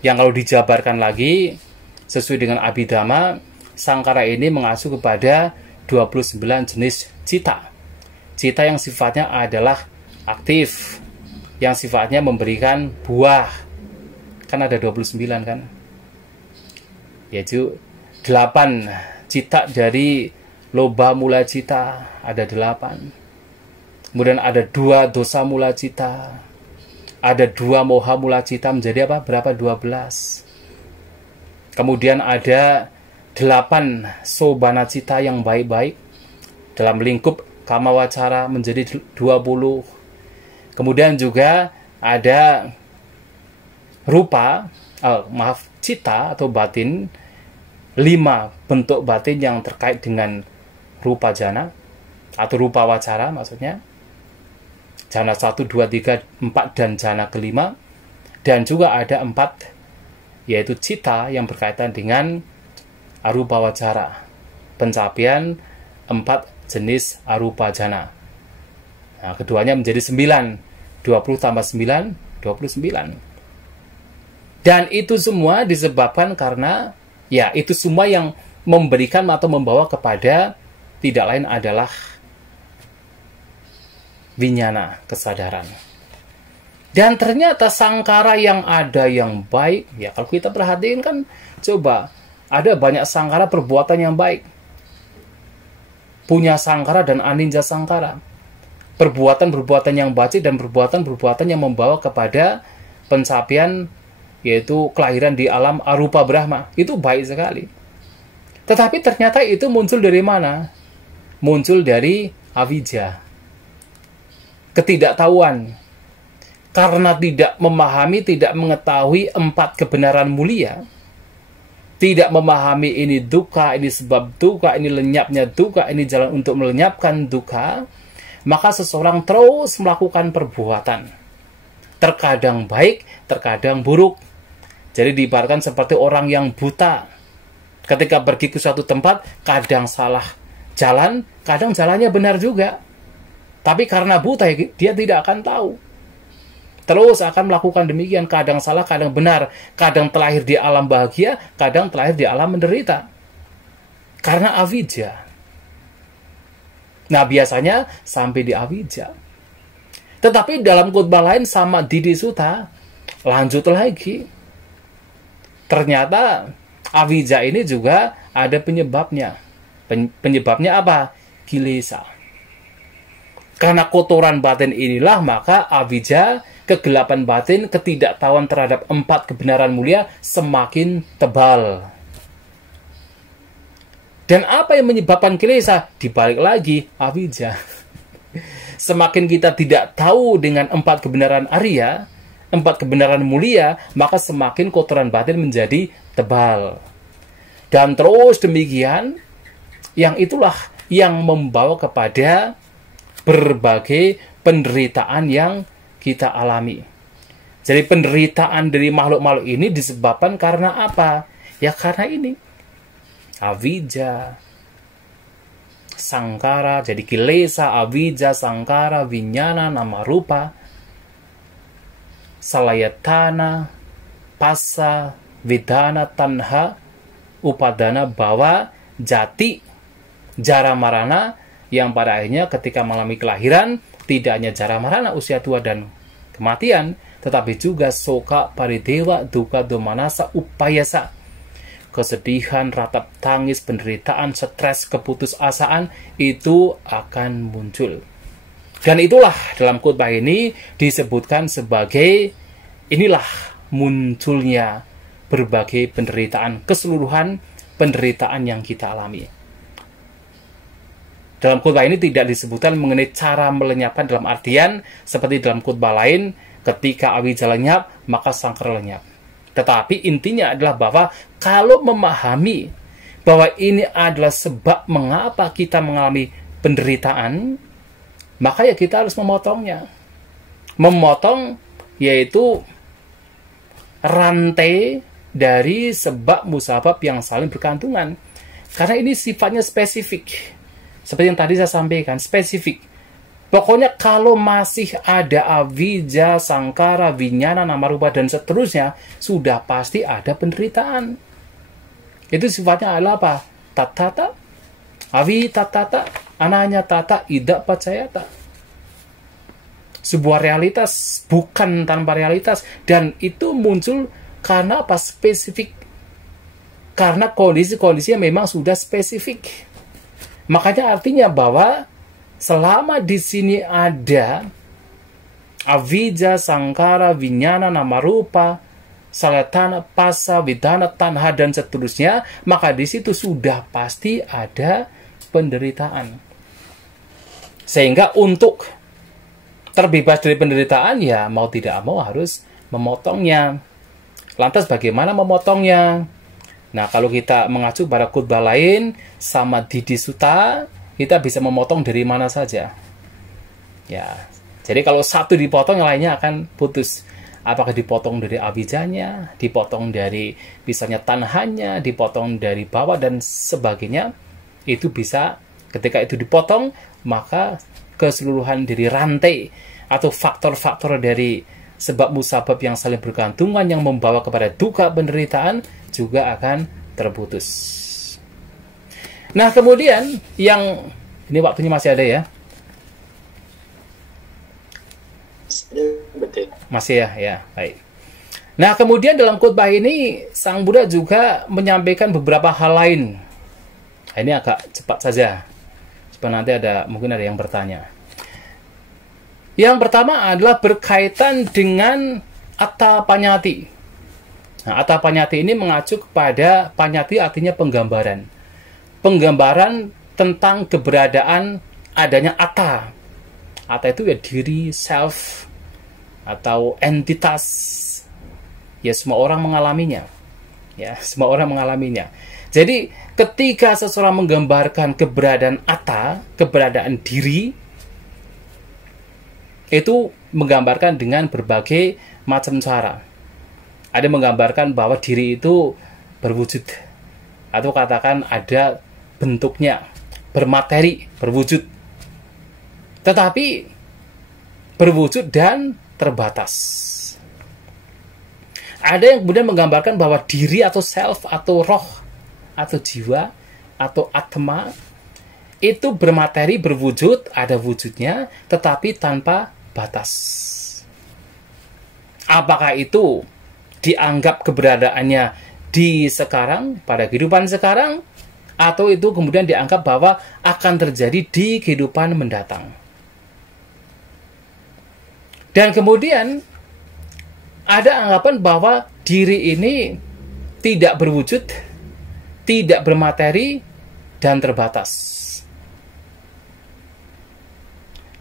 Yang kalau dijabarkan lagi, sesuai dengan Abhidhamma, sangkara ini mengacu kepada 29 jenis cita. Cita yang sifatnya adalah aktif, yang sifatnya memberikan buah. Kan ada 29 kan? Yaitu 8 cita dari loba mula cita, ada 8. Kemudian ada 2 dosa mula cita, ada 2 moha mula cita, menjadi apa? Berapa? 12. Kemudian ada 8 sobana cita yang baik-baik dalam lingkup kama wacara, menjadi 20. Kemudian juga ada rupa, cita atau batin, 5 bentuk batin yang terkait dengan rupa jana atau rupa wacara, maksudnya jana 1, 2, 3, 4 dan jana kelima. Dan juga ada 4, yaitu cita yang berkaitan dengan arupa wacara, pencapaian 4 jenis arupa jana. Nah, keduanya menjadi 9. 20 tambah 9, 29. Dan itu semua disebabkan karena, ya, itu semua yang memberikan atau membawa kepada tidak lain adalah vinyana, kesadaran. Dan ternyata sangkara yang ada yang baik, ya kalau kita perhatiin kan, coba, ada banyak sangkara perbuatan yang baik. Punya sangkara dan aninja sangkara. Perbuatan-perbuatan yang baik dan perbuatan-perbuatan yang membawa kepada pencapaian, yaitu kelahiran di alam arupa Brahma. Itu baik sekali. Tetapi ternyata itu muncul dari mana? Muncul dari avidya, ketidaktahuan. Karena tidak memahami, tidak mengetahui 4 kebenaran mulia, tidak memahami ini dukkha, ini sebab dukkha, ini lenyapnya dukkha, ini jalan untuk melenyapkan dukkha, maka seseorang terus melakukan perbuatan. Terkadang baik, terkadang buruk. Jadi diibaratkan seperti orang yang buta. Ketika pergi ke suatu tempat, kadang salah jalan, kadang jalannya benar juga. Tapi karena buta, dia tidak akan tahu. Terus akan melakukan demikian, kadang salah, kadang benar. Kadang terlahir di alam bahagia, kadang terlahir di alam menderita. Karena avidya. Nah, biasanya sampai di Awija. Tetapi dalam khotbah lain sama Didi Suta, lanjut lagi. Ternyata Awija ini juga ada penyebabnya. Penyebabnya apa? Kilesa. Karena kotoran batin inilah, maka Awija, kegelapan batin, ketidaktahuan terhadap 4 kebenaran mulia semakin tebal. Dan apa yang menyebabkan kilesa? Dibalik lagi, Awija. Semakin kita tidak tahu dengan 4 kebenaran Arya, 4 kebenaran mulia, maka semakin kotoran batin menjadi tebal. Dan terus demikian, yang itulah yang membawa kepada berbagai penderitaan yang kita alami. Jadi penderitaan dari makhluk-makhluk ini disebabkan karena apa? Ya karena ini. Awija, sangkara, jadi kilesa, awija, sangkara, vinyana, nama rupa, salayatana, pasa, vidana, tanha, upadana, bawa, jati, jara marana, yang pada akhirnya ketika mengalami kelahiran, tidak hanya jara marana, usia tua dan kematian, tetapi juga soka, paridewa, duka, domanasa, upayasa, kesedihan, ratap tangis, penderitaan, stres, keputusasaan itu akan muncul. Dan itulah dalam khotbah ini disebutkan sebagai inilah munculnya berbagai penderitaan, keseluruhan penderitaan yang kita alami. Dalam khotbah ini tidak disebutkan mengenai cara melenyapkan dalam artian seperti dalam khotbah lain, ketika Awija lenyap, maka sangkara lenyap. Tetapi intinya adalah bahwa kalau memahami bahwa ini adalah sebab mengapa kita mengalami penderitaan, maka ya kita harus memotongnya. Memotong yaitu rantai dari sebab musabab yang saling bergantungan. Karena ini sifatnya spesifik. Seperti yang tadi saya sampaikan, spesifik. Pokoknya kalau masih ada awija, sangkara, vinyana, nama rupa, dan seterusnya, sudah pasti ada penderitaan. Itu sifatnya adalah apa? Tatata, awi tatata, ananya tata, idak pacayata. Sebuah realitas, bukan tanpa realitas. Dan itu muncul karena apa? Spesifik. Karena kondisi-kondisinya memang sudah spesifik. Makanya artinya bahwa selama di sini ada avija, sangkara, vinyana, nama rupa, salatana, pasa, vidana, tanha, dan seterusnya, maka di situ sudah pasti ada penderitaan. Sehingga untuk terbebas dari penderitaan, ya mau tidak mau harus memotongnya. Lantas bagaimana memotongnya? Nah, kalau kita mengacu pada khotbah lain sama Didi Suta, kita bisa memotong dari mana saja. Ya, jadi kalau satu dipotong, yang lainnya akan putus. Apakah dipotong dari awijanya, dipotong dari misalnya tanahnya, dipotong dari bawah dan sebagainya. Itu bisa ketika itu dipotong, maka keseluruhan dari rantai atau faktor-faktor dari sebab musabab yang saling bergantungan yang membawa kepada duka penderitaan juga akan terputus. Nah, kemudian yang ini waktunya masih ada ya? Betul. Masih ya, ya, baik. Nah, kemudian dalam khotbah ini Sang Buddha juga menyampaikan beberapa hal lain. Nah, ini agak cepat saja, supaya nanti mungkin ada yang bertanya. Yang pertama adalah berkaitan dengan Atta Panyati. Nah, Atta Panyati ini mengacu kepada Panyati artinya penggambaran. Penggambaran tentang keberadaan adanya Atta. Atta itu ya diri, self, atau entitas. Ya, semua orang mengalaminya. Ya, semua orang mengalaminya. Jadi, ketika seseorang menggambarkan keberadaan Atta, keberadaan diri, itu menggambarkan dengan berbagai macam cara. Ada menggambarkan bahwa diri itu berwujud, atau katakan ada bentuknya, bermateri, berwujud. Tetapi berwujud dan terbatas. Ada yang kemudian menggambarkan bahwa diri atau self, atau roh, atau jiwa, atau atma, itu bermateri, berwujud, ada wujudnya, tetapi tanpa batas. Apakah itu dianggap keberadaannya di sekarang, pada kehidupan sekarang, atau itu kemudian dianggap bahwa akan terjadi di kehidupan mendatang. Dan kemudian ada anggapan bahwa diri ini tidak berwujud, tidak bermateri, dan terbatas.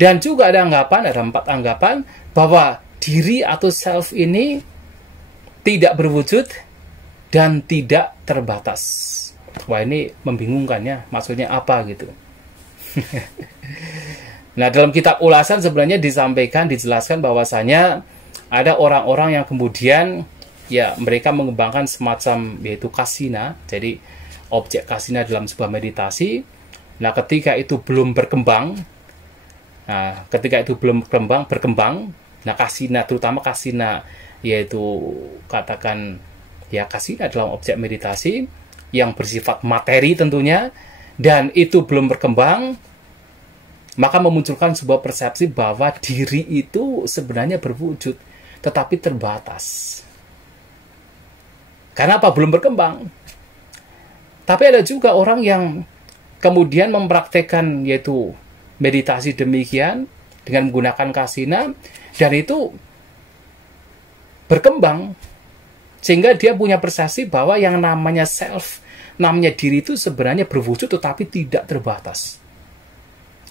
Dan juga ada anggapan, ada 4 anggapan, bahwa diri atau self ini tidak berwujud dan tidak terbatas. Wah, ini membingungkan ya, maksudnya apa gitu. Nah, dalam kitab ulasan sebenarnya disampaikan, dijelaskan bahwasanya ada orang-orang yang kemudian ya mereka mengembangkan semacam yaitu kasina, jadi objek kasina dalam sebuah meditasi. Nah, ketika itu belum berkembang, nah kasina, terutama kasina yaitu katakan ya kasina dalam objek meditasi yang bersifat materi tentunya, dan itu belum berkembang, maka memunculkan sebuah persepsi bahwa diri itu sebenarnya berwujud, tetapi terbatas. Karena apa? Belum berkembang. Tapi ada juga orang yang kemudian mempraktekkan yaitu meditasi demikian dengan menggunakan kasina, dan itu berkembang sehingga dia punya persepsi bahwa yang namanya self, namanya diri itu sebenarnya berwujud tetapi tidak terbatas.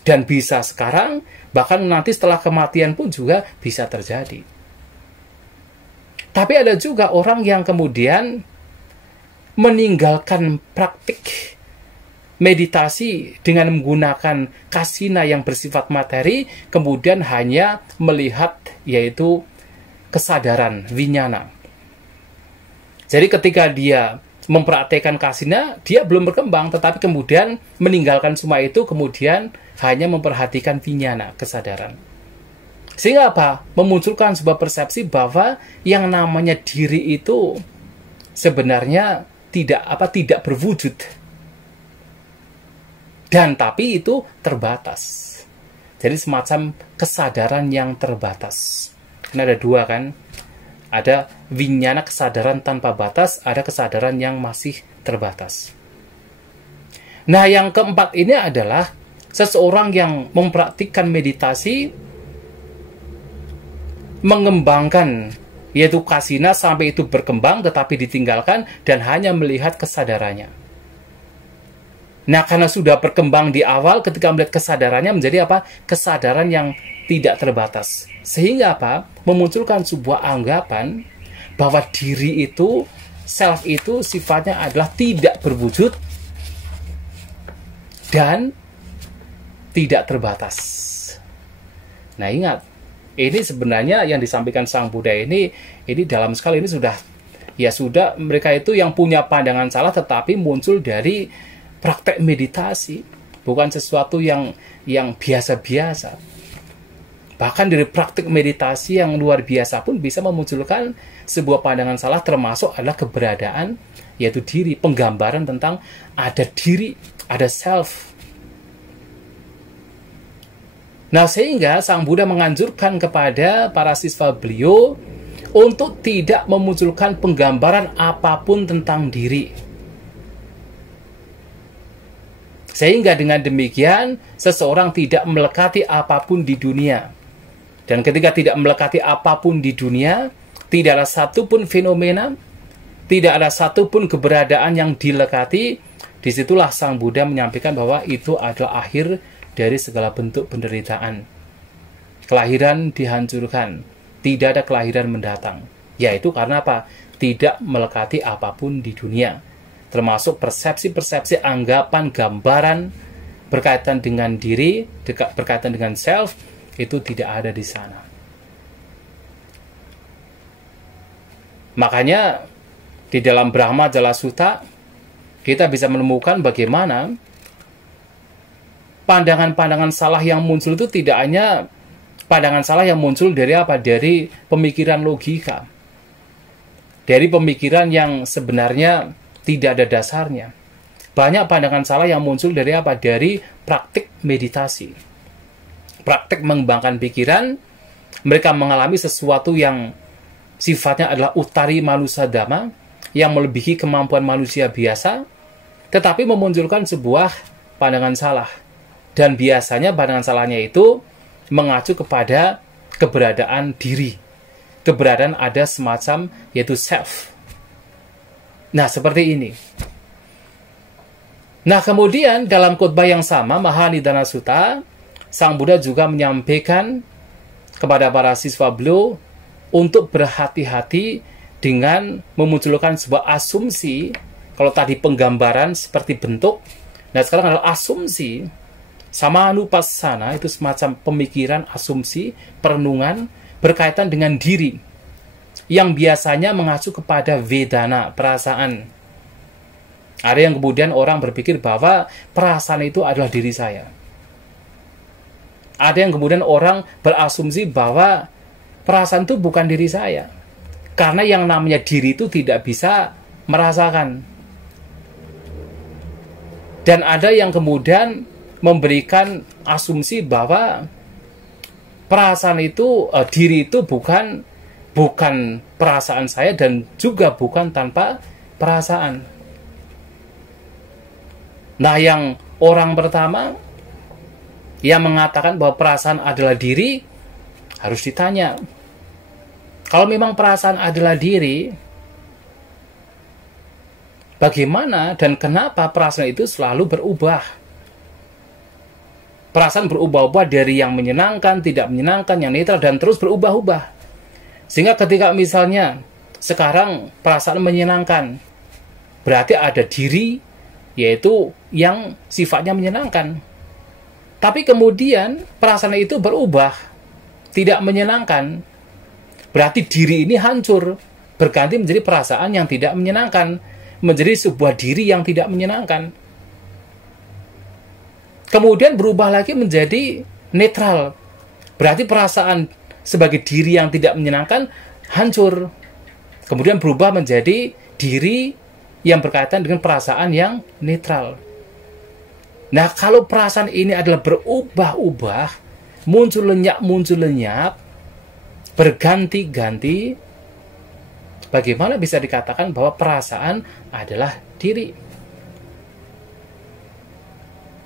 Dan bisa sekarang, bahkan nanti setelah kematian pun juga bisa terjadi. Tapi ada juga orang yang kemudian meninggalkan praktik meditasi dengan menggunakan kasina yang bersifat materi, kemudian hanya melihat yaitu kesadaran, vinyana. Jadi ketika dia mempraktekkan kasina, dia belum berkembang, tetapi kemudian meninggalkan semua itu, kemudian hanya memperhatikan vinyana, kesadaran. Sehingga apa? Memunculkan sebuah persepsi bahwa yang namanya diri itu sebenarnya tidak berwujud. Dan tapi itu terbatas. Jadi semacam kesadaran yang terbatas. Karena ada 2 kan? Ada vinyana, kesadaran tanpa batas, ada kesadaran yang masih terbatas. Nah, yang keempat ini adalah seseorang yang mempraktikkan meditasi, mengembangkan yaitu kasina sampai itu berkembang tetapi ditinggalkan dan hanya melihat kesadarannya. Nah, karena sudah berkembang di awal, ketika melihat kesadarannya menjadi apa? Kesadaran yang tidak terbatas. Sehingga apa? Memunculkan sebuah anggapan bahwa diri itu, self itu sifatnya adalah tidak berwujud dan tidak terbatas. Nah, ingat, ini sebenarnya yang disampaikan Sang Buddha ini dalam sekali, ini sudah mereka itu yang punya pandangan salah tetapi muncul dari praktek meditasi, bukan sesuatu yang biasa-biasa. Bahkan dari praktik meditasi yang luar biasa pun bisa memunculkan sebuah pandangan salah, termasuk adalah keberadaan yaitu diri, penggambaran tentang ada diri, ada self. Nah, sehingga Sang Buddha menganjurkan kepada para siswa beliau untuk tidak memunculkan penggambaran apapun tentang diri. Sehingga dengan demikian seseorang tidak melekati apapun di dunia. Dan ketika tidak melekati apapun di dunia, tidak ada satupun fenomena, tidak ada satupun keberadaan yang dilekati. Disitulah Sang Buddha menyampaikan bahwa itu adalah akhir dari segala bentuk penderitaan. Kelahiran dihancurkan, tidak ada kelahiran mendatang. Yaitu karena apa? Tidak melekati apapun di dunia. Termasuk persepsi-persepsi, anggapan, gambaran berkaitan dengan diri, berkaitan dengan self, itu tidak ada di sana. Makanya di dalam Brahma Jala Sutta kita bisa menemukan bagaimana pandangan-pandangan salah yang muncul itu tidak hanya pandangan salah yang muncul dari apa? Dari pemikiran logika. Dari pemikiran yang sebenarnya tidak ada dasarnya. Banyak pandangan salah yang muncul dari apa? Dari praktik meditasi. Praktik mengembangkan pikiran, mereka mengalami sesuatu yang sifatnya adalah utari manusia dhamma, yang melebihi kemampuan manusia biasa, tetapi memunculkan sebuah pandangan salah. Dan biasanya pandangan salahnya itu mengacu kepada keberadaan diri. Keberadaan ada semacam yaitu self. Nah, seperti ini. Nah, kemudian dalam khotbah yang sama, Mahanidana Sutta, Sang Buddha juga menyampaikan kepada para siswa beliau untuk berhati-hati dengan memunculkan sebuah asumsi. Kalau tadi penggambaran seperti bentuk, nah sekarang adalah asumsi. Samanupassana itu semacam pemikiran, asumsi, perenungan berkaitan dengan diri yang biasanya mengacu kepada vedana, perasaan. Ada yang kemudian orang berpikir bahwa perasaan itu adalah diri saya. Ada yang kemudian orang berasumsi bahwa perasaan itu bukan diri saya. Karena yang namanya diri itu tidak bisa merasakan. Dan ada yang kemudian memberikan asumsi bahwa perasaan itu, diri itu bukan perasaan saya dan juga bukan tanpa perasaan. Nah, yang orang pertama yang mengatakan bahwa perasaan adalah diri, harus ditanya, kalau memang perasaan adalah diri, bagaimana dan kenapa perasaan itu selalu berubah? Perasaan berubah-ubah dari yang menyenangkan, tidak menyenangkan, yang netral, dan terus berubah-ubah. Sehingga ketika misalnya sekarang perasaan menyenangkan, berarti ada diri, yaitu yang sifatnya menyenangkan. Tapi kemudian perasaan itu berubah, tidak menyenangkan. Berarti diri ini hancur, berganti menjadi perasaan yang tidak menyenangkan, menjadi sebuah diri yang tidak menyenangkan. Kemudian berubah lagi menjadi netral. Berarti perasaan sebagai diri yang tidak menyenangkan hancur. Kemudian berubah menjadi diri yang berkaitan dengan perasaan yang netral. Nah, kalau perasaan ini adalah berubah-ubah, muncul lenyap, berganti-ganti, bagaimana bisa dikatakan bahwa perasaan adalah diri?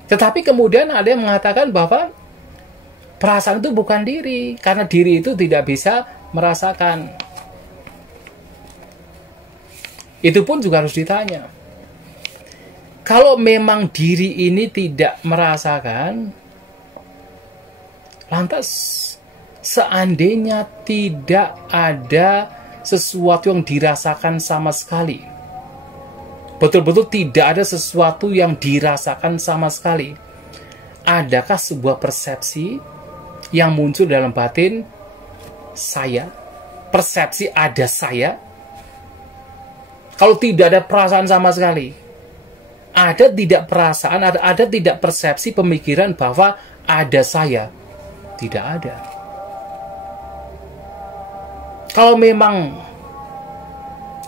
Tetapi kemudian ada yang mengatakan bahwa perasaan itu bukan diri, karena diri itu tidak bisa merasakan. Itu pun juga harus ditanya. Kalau memang diri ini tidak merasakan, lantas seandainya tidak ada sesuatu yang dirasakan sama sekali, betul-betul tidak ada sesuatu yang dirasakan sama sekali, adakah sebuah persepsi yang muncul dalam batin saya? Persepsi ada saya? Kalau tidak ada perasaan sama sekali, ada tidak perasaan, ada tidak persepsi pemikiran bahwa ada saya? Tidak ada. Kalau memang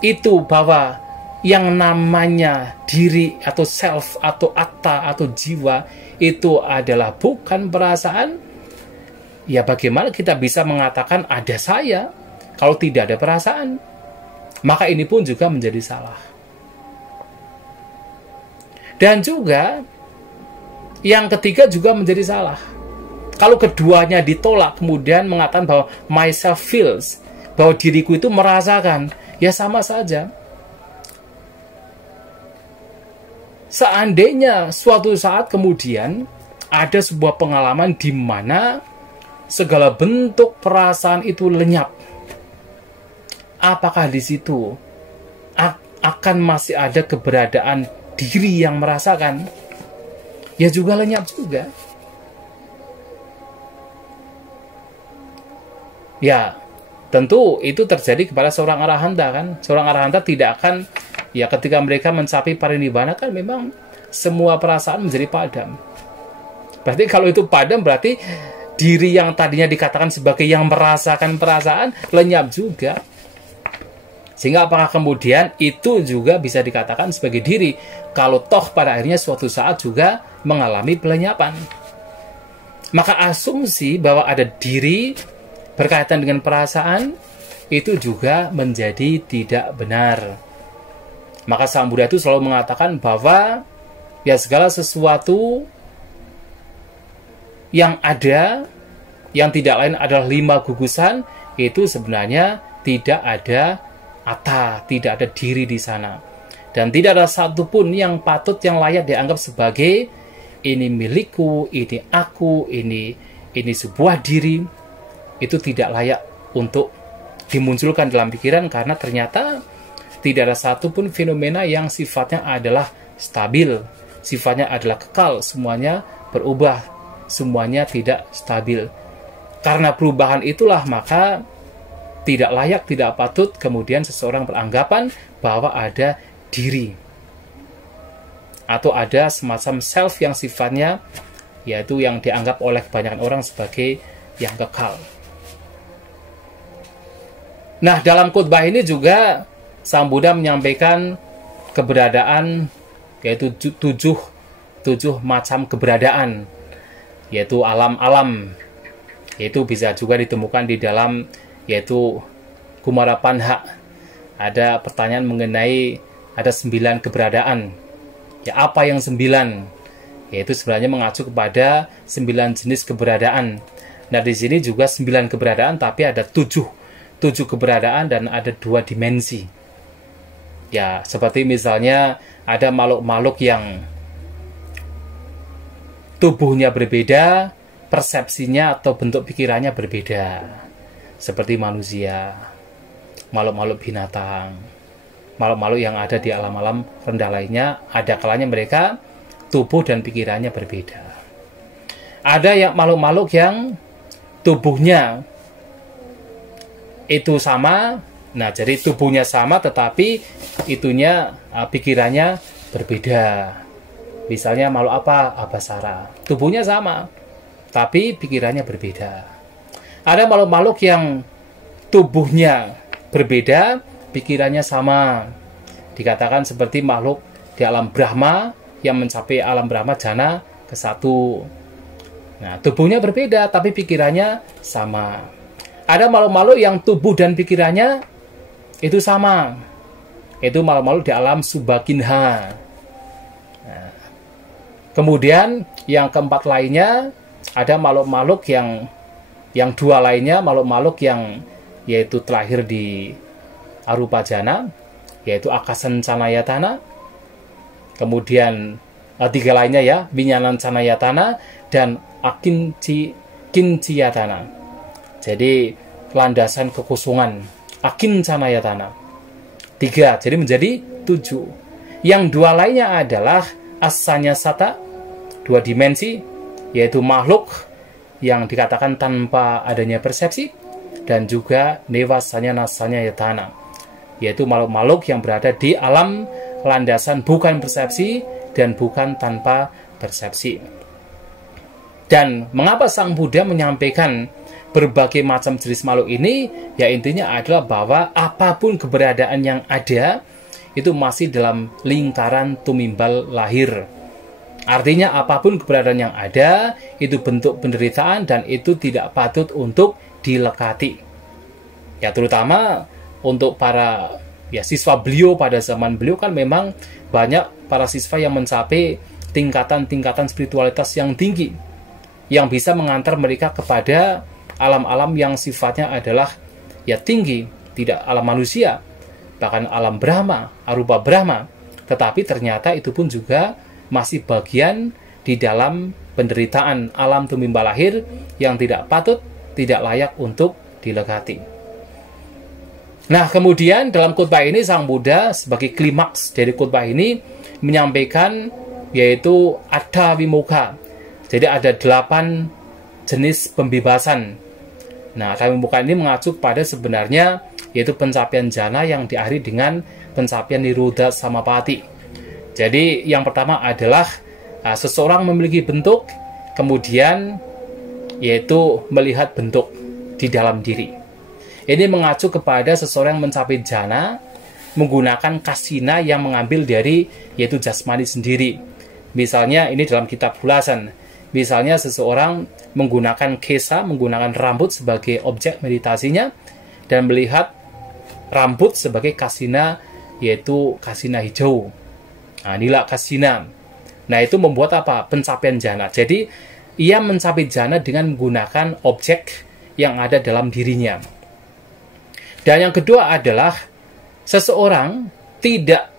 itu bahwa yang namanya diri atau self atau atta atau jiwa itu adalah bukan perasaan, ya bagaimana kita bisa mengatakan ada saya kalau tidak ada perasaan? Maka ini pun juga menjadi salah. Dan juga yang ketiga juga menjadi salah. Kalau keduanya ditolak kemudian mengatakan bahwa myself feels, bahwa diriku itu merasakan, ya sama saja. Seandainya suatu saat kemudian ada sebuah pengalaman di mana segala bentuk perasaan itu lenyap, apakah di situ akan masih ada keberadaan diri yang merasakan? Ya juga lenyap juga. Ya, tentu itu terjadi kepada seorang arahanta kan. Seorang arahanta tidak akan, ya ketika mereka mencapai parinibbana kan memang semua perasaan menjadi padam. Berarti kalau itu padam berarti diri yang tadinya dikatakan sebagai yang merasakan perasaan lenyap juga. Sehingga apakah kemudian itu juga bisa dikatakan sebagai diri, kalau toh pada akhirnya suatu saat juga mengalami pelenyapan. Maka asumsi bahwa ada diri berkaitan dengan perasaan itu juga menjadi tidak benar. Maka Sang Buddha itu selalu mengatakan bahwa ya segala sesuatu yang ada, yang tidak lain adalah 5 gugusan, itu sebenarnya tidak ada atta, tidak ada diri di sana. Dan tidak ada satupun yang patut, yang layak dianggap sebagai ini milikku, ini aku, ini sebuah diri. Itu tidak layak untuk dimunculkan dalam pikiran, karena ternyata tidak ada satupun fenomena yang sifatnya adalah stabil, sifatnya adalah kekal, semuanya berubah, semuanya tidak stabil. Karena perubahan itulah maka tidak layak, tidak patut kemudian seseorang beranggapan bahwa ada diri atau ada semacam self yang sifatnya yaitu yang dianggap oleh kebanyakan orang sebagai yang kekal. Nah, dalam khotbah ini juga Sang Buddha menyampaikan keberadaan yaitu tujuh macam keberadaan, yaitu alam-alam, yaitu bisa juga ditemukan di dalam yaitu Kumara Panha. Ada pertanyaan mengenai ada 9 keberadaan. Ya, apa yang 9? Yaitu sebenarnya mengacu kepada 9 jenis keberadaan. Nah, di sini juga 9 keberadaan, tapi ada 7 keberadaan dan ada 2 dimensi. Ya, seperti misalnya ada makhluk-makhluk yang tubuhnya berbeda, persepsinya atau bentuk pikirannya berbeda. Seperti manusia, makhluk-makhluk binatang, makhluk-makhluk yang ada di alam-alam rendah lainnya, ada kalanya mereka tubuh dan pikirannya berbeda. Ada yang makhluk-makhluk yang tubuhnya itu sama, nah jadi tubuhnya sama tetapi itunya pikirannya berbeda. Misalnya makhluk apa? Abasara. Tubuhnya sama, tapi pikirannya berbeda. Ada makhluk-makhluk yang tubuhnya berbeda, pikirannya sama. Dikatakan seperti makhluk di alam Brahma yang mencapai alam Brahma jana ke-1. Nah, tubuhnya berbeda, tapi pikirannya sama. Ada makhluk-makhluk yang tubuh dan pikirannya itu sama. Itu makhluk-makhluk di alam Subhakinha. Nah, kemudian yang keempat lainnya, ada makhluk-makhluk yang 2 lainnya, makhluk-makhluk yang yaitu terlahir di arupa jana, yaitu akasan canayatana. Kemudian 3 lainnya ya, binyanan canayatana dan kinciyatana. Jadi landasan kekosongan, akin canayatana. 3, jadi menjadi 7. Yang 2 lainnya adalah asanya sata, 2 dimensi, yaitu makhluk yang dikatakan tanpa adanya persepsi, dan juga nevasanya nasanya yatana, yaitu makhluk-makhluk yang berada di alam landasan bukan persepsi dan bukan tanpa persepsi. Dan mengapa Sang Buddha menyampaikan berbagai macam jenis makhluk ini? Ya intinya adalah bahwa apapun keberadaan yang ada itu masih dalam lingkaran tumimbal lahir. Artinya apapun keberadaan yang ada itu bentuk penderitaan dan itu tidak patut untuk dilekati. Ya terutama untuk para siswa beliau pada zaman beliau kan memang banyak para siswa yang mencapai tingkatan-tingkatan spiritualitas yang tinggi yang bisa mengantar mereka kepada alam-alam yang sifatnya adalah tinggi, tidak alam manusia, bahkan alam Brahma, arupa Brahma. Tetapi ternyata itu pun juga masih bagian di dalam penderitaan alam tumimba lahir yang tidak patut, tidak layak untuk dilekati. Nah, kemudian dalam khotbah ini Sang Buddha sebagai klimaks dari khotbah ini menyampaikan yaitu Atta Vimukha. Jadi ada 8 jenis pembebasan. Nah, Atta Vimukha ini mengacu pada sebenarnya yaitu pencapaian jana yang diakhiri dengan pencapaian Nirodha Samapati. Jadi yang pertama adalah seseorang memiliki bentuk, kemudian yaitu melihat bentuk di dalam diri. Ini mengacu kepada seseorang yang mencapai jana, menggunakan kasina yang mengambil dari yaitu jasmani sendiri. Misalnya ini dalam kitab ulasan. Misalnya seseorang menggunakan kesa, menggunakan rambut sebagai objek meditasinya dan melihat rambut sebagai kasina, yaitu kasina hijau. Nah, inilah kasina. Nah, itu membuat apa? Pencapaian jana. Jadi, ia mencapai jana dengan menggunakan objek yang ada dalam dirinya. Dan yang kedua adalah seseorang tidak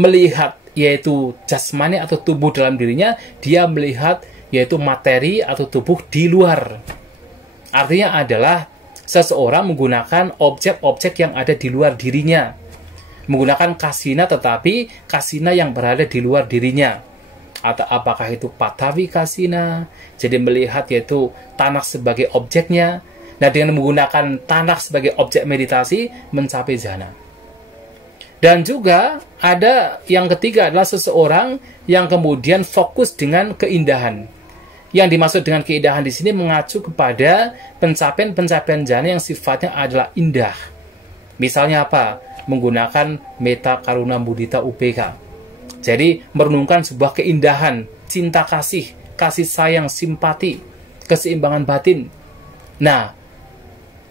melihat yaitu jasmani atau tubuh dalam dirinya, dia melihat yaitu materi atau tubuh di luar. Artinya adalah seseorang menggunakan objek-objek yang ada di luar dirinya. Menggunakan kasina, tetapi kasina yang berada di luar dirinya. Atau apakah itu patavi kasina, jadi melihat yaitu tanah sebagai objeknya. Nah, dengan menggunakan tanah sebagai objek meditasi, mencapai jana. Dan juga ada yang ketiga adalah seseorang yang kemudian fokus dengan keindahan. Yang dimaksud dengan keindahan di sini mengacu kepada pencapaian-pencapaian jana yang sifatnya adalah indah. Misalnya apa? Menggunakan meta karuna mudita UPK. Jadi merenungkan sebuah keindahan, cinta kasih, kasih sayang, simpati, keseimbangan batin. Nah,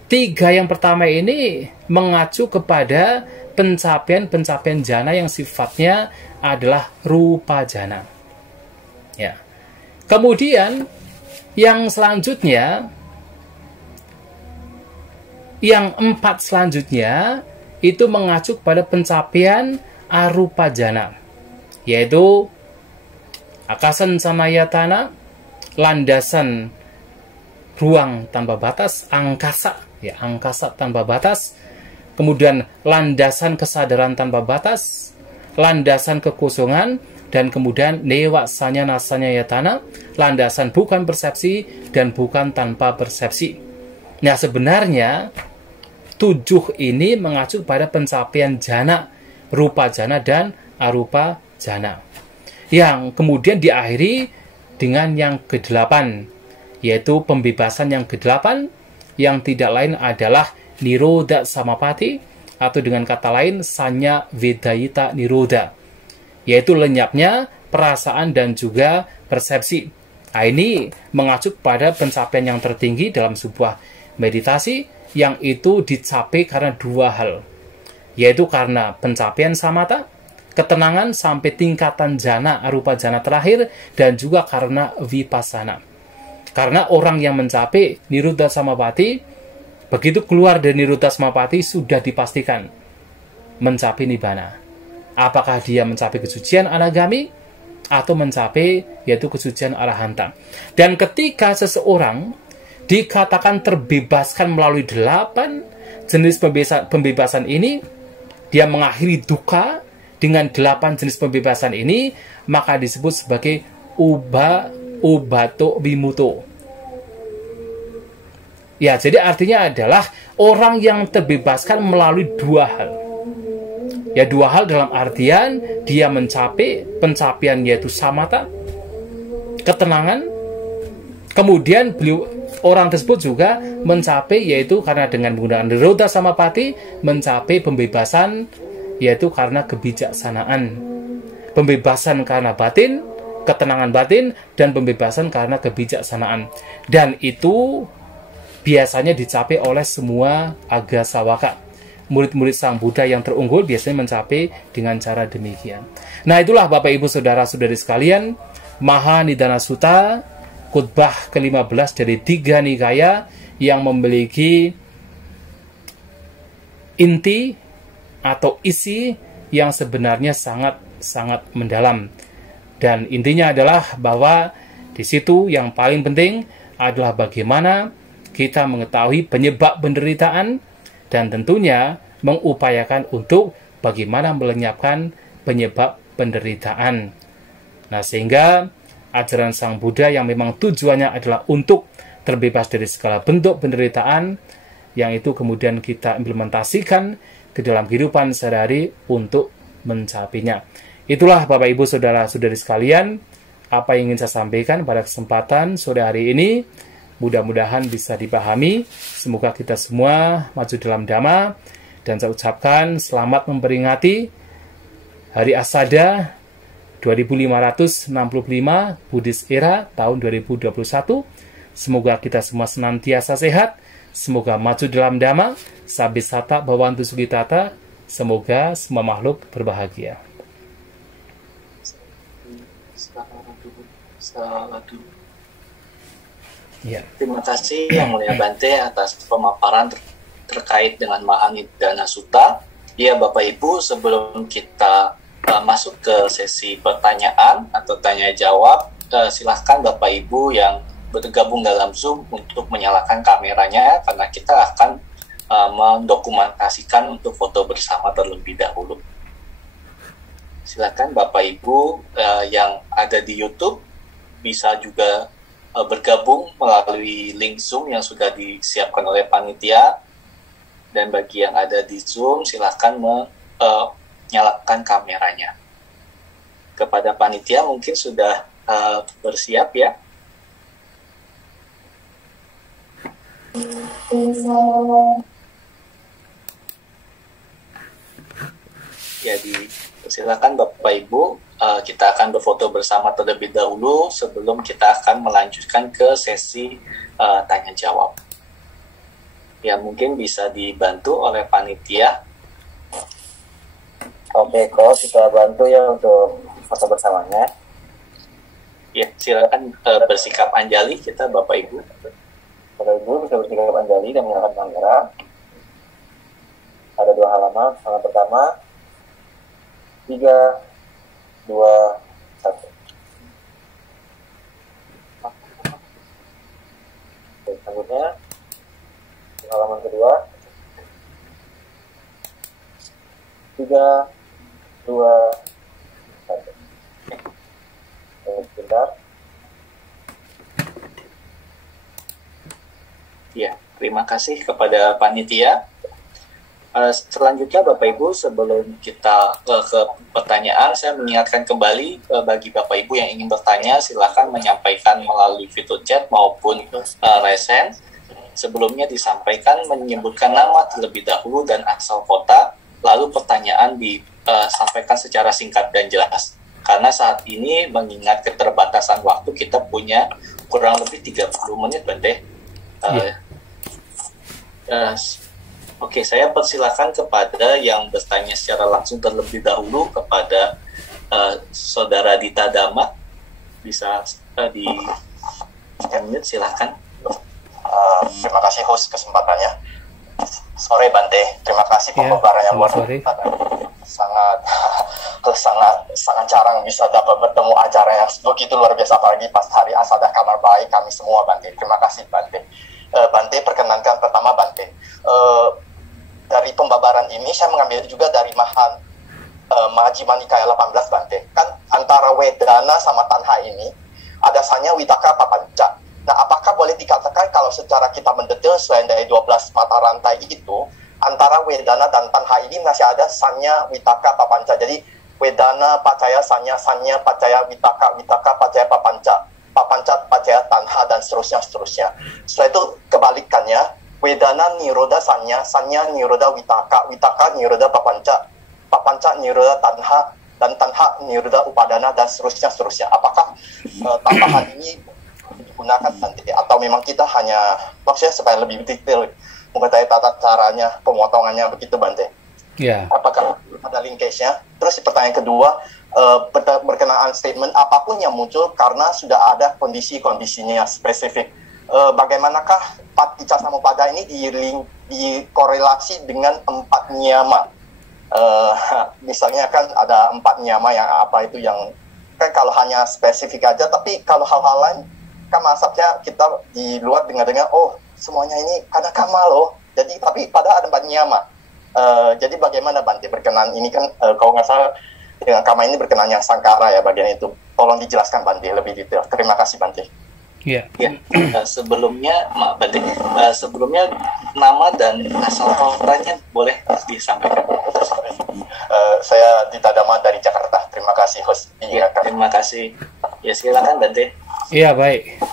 tiga yang pertama ini mengacu kepada pencapaian-pencapaian jana yang sifatnya adalah rupa jana. Ya. Kemudian yang selanjutnya, yang empat selanjutnya itu mengacu kepada pencapaian arupa jana, yaitu akasan samayatana, landasan ruang tanpa batas, angkasa, ya angkasa tanpa batas, kemudian landasan kesadaran tanpa batas, landasan kekosongan, dan kemudian newa sanya nasanya yatana, landasan bukan persepsi dan bukan tanpa persepsi. Nah, sebenarnya tujuh ini mengacu pada pencapaian jana, rupa jana dan arupa jana, yang kemudian diakhiri dengan yang kedelapan, yaitu pembebasan yang kedelapan, yang tidak lain adalah nirodha samapati, atau dengan kata lain sanya vedayita nirodha, yaitu lenyapnya perasaan dan juga persepsi. Nah, ini mengacu pada pencapaian yang tertinggi dalam sebuah meditasi, yang itu dicapai karena dua hal, yaitu karena pencapaian samatha, ketenangan sampai tingkatan jana, arupa jana terakhir, dan juga karena vipassana. Karena orang yang mencapai nirodha samapati, begitu keluar dari nirodha samapati sudah dipastikan mencapai nibbana. Apakah dia mencapai kesucian anagami atau mencapai yaitu kesucian arahanta. Dan ketika seseorang dikatakan terbebaskan melalui 8 jenis pembebasan ini, dia mengakhiri dukkha dengan 8 jenis pembebasan ini, maka disebut sebagai ubato vimuto. Ya, jadi artinya adalah orang yang terbebaskan melalui dua hal. Ya, dua hal dalam artian dia mencapai pencapaian yaitu samatha, ketenangan. Kemudian orang tersebut juga mencapai yaitu karena dengan menggunakan nirodha samapati, mencapai pembebasan yaitu karena kebijaksanaan. Pembebasan karena batin, ketenangan batin, dan pembebasan karena kebijaksanaan. Dan itu biasanya dicapai oleh semua agasawaka. Murid-murid Sang Buddha yang terunggul biasanya mencapai dengan cara demikian. Nah, itulah Bapak Ibu Saudara-saudari sekalian, Mahanidana Sutta, khutbah ke-15 dari 3 nikaya yang memiliki inti atau isi yang sebenarnya sangat-sangat mendalam. Dan intinya adalah bahwa di situ yang paling penting adalah bagaimana kita mengetahui penyebab penderitaan, dan tentunya mengupayakan untuk bagaimana melenyapkan penyebab penderitaan. Nah, sehingga ajaran Sang Buddha yang memang tujuannya adalah untuk terbebas dari segala bentuk penderitaan, yang itu kemudian kita implementasikan ke dalam kehidupan sehari-hari untuk mencapainya. Itulah Bapak Ibu Saudara-saudari sekalian, apa yang ingin saya sampaikan pada kesempatan sore hari ini. Mudah-mudahan bisa dipahami. Semoga kita semua maju dalam Dhamma Dan saya ucapkan selamat memperingati Hari Asada 2565 Buddhist Era tahun 2021. Semoga kita semua senantiasa sehat, semoga maju dalam dhamma, sabisata bhavantu sugitata, semoga semua makhluk berbahagia. Ya. Terima kasih Yang Mulia Bante atas pemaparan terkait dengan Mahanidana Sutta. Ya Bapak Ibu, sebelum kita masuk ke sesi pertanyaan atau tanya jawab, silahkan Bapak Ibu yang bergabung dalam Zoom untuk menyalakan kameranya, karena kita akan mendokumentasikan untuk foto bersama terlebih dahulu. Silakan Bapak Ibu yang ada di YouTube bisa juga bergabung melalui link Zoom yang sudah disiapkan oleh panitia, dan bagi yang ada di Zoom silakan menyalakan kameranya. Kepada panitia mungkin sudah bersiap ya. Jadi silakan Bapak Ibu, kita akan berfoto bersama terlebih dahulu sebelum kita akan melanjutkan ke sesi tanya jawab. Ya mungkin bisa dibantu oleh panitia. Oke, kok kita bantu ya untuk foto bersamanya. Ya silakan bersikap anjali kita Bapak Ibu. Bapak Ibu bisa bersikap anjali dan menyalakan kamera. Ada 2 halaman. Halaman pertama 3, 2, 1. Oke, selanjutnya halaman kedua 3, 2, 1. Sebentar. Ya, terima kasih kepada panitia. Selanjutnya Bapak Ibu, sebelum kita ke pertanyaan, saya mengingatkan kembali bagi Bapak Ibu yang ingin bertanya, silakan menyampaikan melalui fitur chat maupun raise hand. Sebelumnya disampaikan menyebutkan nama terlebih dahulu dan asal kota, lalu pertanyaan disampaikan secara singkat dan jelas. Karena saat ini mengingat keterbatasan waktu, kita punya kurang lebih 30 menit, Bante. Oke, saya persilakan kepada yang bertanya secara langsung terlebih dahulu kepada Saudara Dita Dhamma. Bisa di unmute, silakan. Terima kasih host kesempatannya. Sore Bante, terima kasih pembaharannya luar biasa. sangat jarang bisa dapat bertemu acara yang begitu luar biasa, apalagi pas hari Asada. Kabar baik kami semua Bante. Terima kasih Bante. Bante, perkenankan pertama Bante. Dari pembabaran ini saya mengambil juga dari Majjhima Nikaya 18 Bante. Kan antara Wedana sama Tanha ini ada sanya Witaka Papanca. Nah, apakah boleh dikatakan kalau secara kita mendetail selain dari 12 mata rantai itu, antara Wedana dan Tanha ini masih ada sanya Witaka Papanca. Jadi Wedana Pacaya Sanya, Sanya Pacaya Witaka, Witaka Pacaya Papanca, Papanca Pacaya Tanha, dan seterusnya. Setelah itu kebalikannya, Wedana Niroda Sanya, Sanya Niroda Witaka, Witaka Niroda Papanca, Papanca Niroda Tanha, dan Tanha Niroda Upadana, dan seterusnya. Apakah tambahan ini digunakan nanti, atau memang kita hanya maksudnya supaya lebih detail mengetahui tata caranya, pemotongannya begitu Bante? Ya. Apakah ada linkage-nya? Terus pertanyaan kedua, berkenaan statement apapun yang muncul karena sudah ada kondisi-kondisinya yang spesifik. Bagaimanakah Paticca Samuppada ini dikorelasi dengan 4 niyama? Misalnya kan ada 4 niyama yang apa itu, yang kan kalau hanya spesifik aja, tapi kalau hal-hal lain kan masaknya kita di luar dengar-dengar, oh semuanya ini karena kama loh. Jadi tapi pada ada 4 niyama. Jadi bagaimana Bante berkenan ini kan kalau nggak salah dengan kama ini berkenannya Sankara ya bagian itu. Tolong dijelaskan Bante lebih detail. Terima kasih Bante. Ya. Sebelumnya Bante, sebelumnya nama dan asal kotanya boleh disampaikan. Saya Dita Dhamma dari Jakarta. Terima kasih host. Ya, terima kasih. Ya silakan Bante. Iya baik.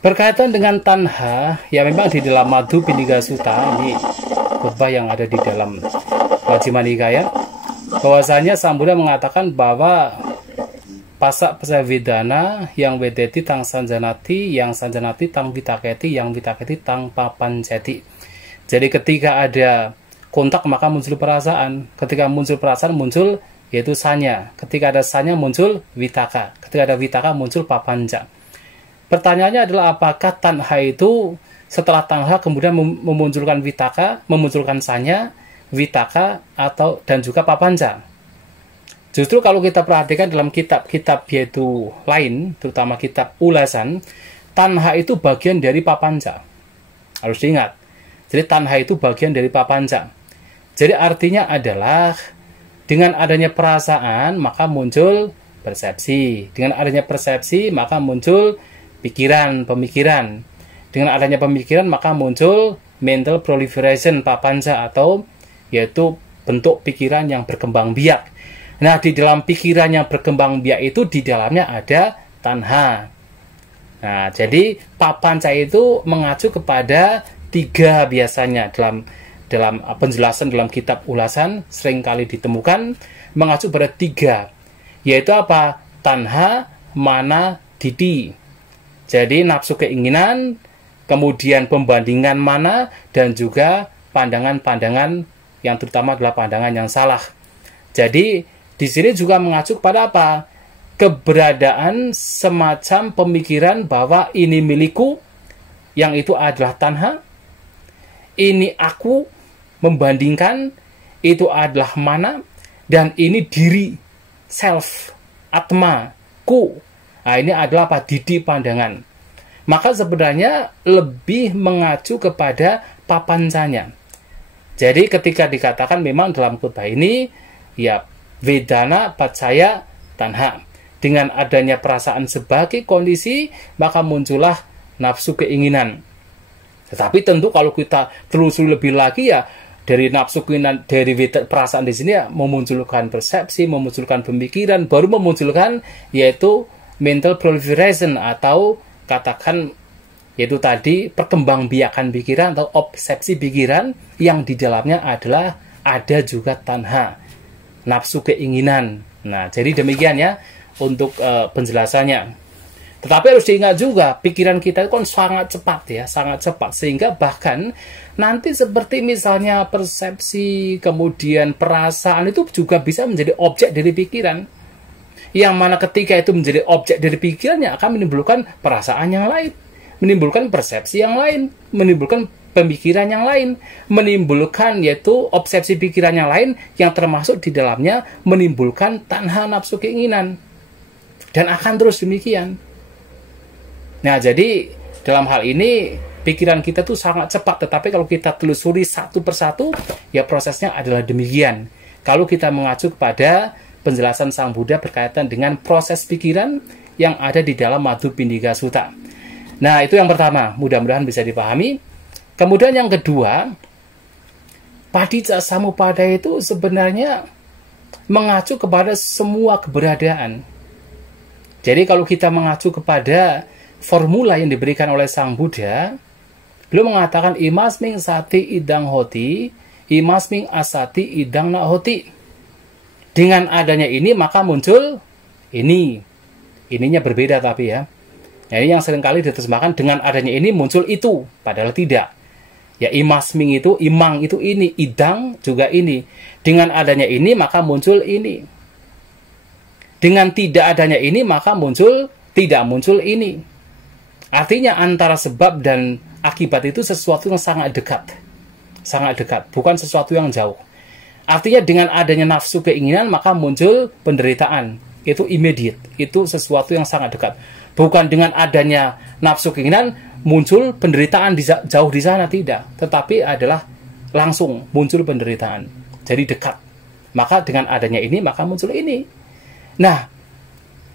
Berkaitan dengan Tanha, ya memang di dalam Madhu Pindiga Sutta ini khotbah yang ada di dalam Majjhima Nikaya, bahwasanya Sang Buddha mengatakan bahwa pasak Vedana yang wedeti tang sanjanati, yang sanjanati tang vitaketi, yang vitaketi tang papanjati. Jadi ketika ada kontak maka muncul perasaan, ketika muncul perasaan muncul yaitu sanya, ketika ada sanya muncul vitaka, ketika ada vitaka muncul papanja. Pertanyaannya adalah apakah tanha itu setelah tanha kemudian memunculkan vitaka, memunculkan sanya, vitaka atau dan juga papanja? Justru kalau kita perhatikan dalam kitab-kitab yaitu lain, terutama kitab ulasan, tanha itu bagian dari papanja. Harus diingat. Jadi tanha itu bagian dari papanja. Jadi artinya adalah dengan adanya perasaan maka muncul persepsi. Dengan adanya persepsi maka muncul pikiran, pemikiran. Dengan adanya pemikiran maka muncul mental proliferation papanja atau yaitu bentuk pikiran yang berkembang biak. Nah, di dalam pikiran yang berkembang biak itu di dalamnya ada tanha. Nah, jadi papanca itu mengacu kepada 3 biasanya dalam penjelasan dalam kitab ulasan seringkali ditemukan mengacu pada 3, yaitu apa? Tanha, mana, didi. Jadi nafsu keinginan, kemudian pembandingan mana, dan juga pandangan-pandangan yang terutama adalah pandangan yang salah. Jadi di sini juga mengacu kepada apa? Keberadaan semacam pemikiran bahwa ini milikku, yang itu adalah tanha, ini aku, membandingkan, itu adalah mana, dan ini diri, self, atma, ku. Nah, ini adalah apa? Didi pandangan. Maka sebenarnya lebih mengacu kepada papancanya. Jadi ketika dikatakan memang dalam khotbah ini, ya Vedana pacaya tanha. Dengan adanya perasaan sebagai kondisi, maka muncullah nafsu keinginan. Tetapi tentu kalau kita telusuri lebih lagi ya, dari nafsu keinginan, dari perasaan di sini ya, memunculkan persepsi, memunculkan pemikiran, baru memunculkan yaitu mental proliferation atau katakan yaitu tadi perkembangbiakan pikiran atau obsesi pikiran yang di dalamnya adalah ada juga tanha, nafsu keinginan. Nah, jadi demikian ya untuk penjelasannya. Tetapi harus diingat juga, pikiran kita itu kan sangat cepat ya, sangat cepat. Sehingga bahkan nanti seperti misalnya persepsi, kemudian perasaan itu juga bisa menjadi objek dari pikiran. Yang mana ketika itu menjadi objek dari pikirannya akan menimbulkan perasaan yang lain, menimbulkan persepsi yang lain, menimbulkan pemikiran yang lain, menimbulkan yaitu obsesi pikiran yang lain yang termasuk di dalamnya menimbulkan tanha nafsu keinginan. Dan akan terus demikian. Nah, jadi dalam hal ini pikiran kita tuh sangat cepat, tetapi kalau kita telusuri satu persatu, ya prosesnya adalah demikian. Kalau kita mengacu kepada penjelasan Sang Buddha berkaitan dengan proses pikiran yang ada di dalam Madhupindika Sutta. Nah, itu yang pertama, mudah-mudahan bisa dipahami. Kemudian yang kedua, Padicca Samuppada itu sebenarnya mengacu kepada semua keberadaan. Jadi kalau kita mengacu kepada formula yang diberikan oleh Sang Buddha, beliau mengatakan imasming sati idang hoti, imasming asati idang na hoti. Dengan adanya ini maka muncul ini. Ininya berbeda tapi ya. Nah, ini yang seringkali diterjemahkan dengan adanya ini muncul itu, padahal tidak. Ya imasming itu, imang itu ini, idang juga ini. Dengan adanya ini maka muncul ini. Dengan tidak adanya ini maka tidak muncul ini. Artinya antara sebab dan akibat itu sesuatu yang sangat dekat. Sangat dekat, bukan sesuatu yang jauh. Artinya dengan adanya nafsu keinginan maka muncul penderitaan. Itu immediate, itu sesuatu yang sangat dekat. Bukan dengan adanya nafsu keinginan muncul penderitaan jauh di sana, tidak. Tetapi adalah langsung muncul penderitaan. Jadi dekat. Maka dengan adanya ini maka muncul ini. Nah,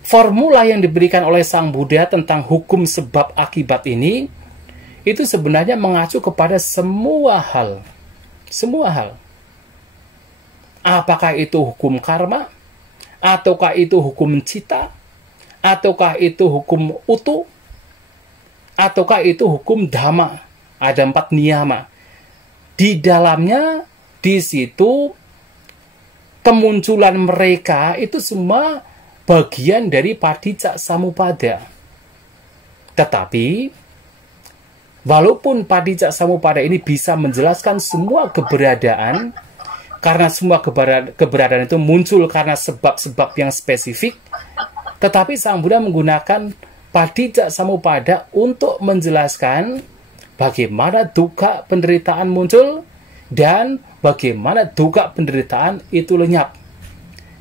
formula yang diberikan oleh Sang Buddha tentang hukum sebab akibat ini, itu sebenarnya mengacu kepada semua hal. Semua hal. Apakah itu hukum karma? Ataukah itu hukum cita? Ataukah itu hukum utu? Ataukah itu hukum dhamma? Ada 4 niyama. di dalamnya di situ kemunculan mereka itu semua bagian dari Paticca Samuppada. Tetapi walaupun Paticca Samuppada ini bisa menjelaskan semua keberadaan, karena semua keberadaan itu muncul karena sebab-sebab yang spesifik, tetapi Sang Buddha menggunakan Paticca Samuppada untuk menjelaskan bagaimana dukkha penderitaan muncul dan bagaimana dukkha penderitaan itu lenyap.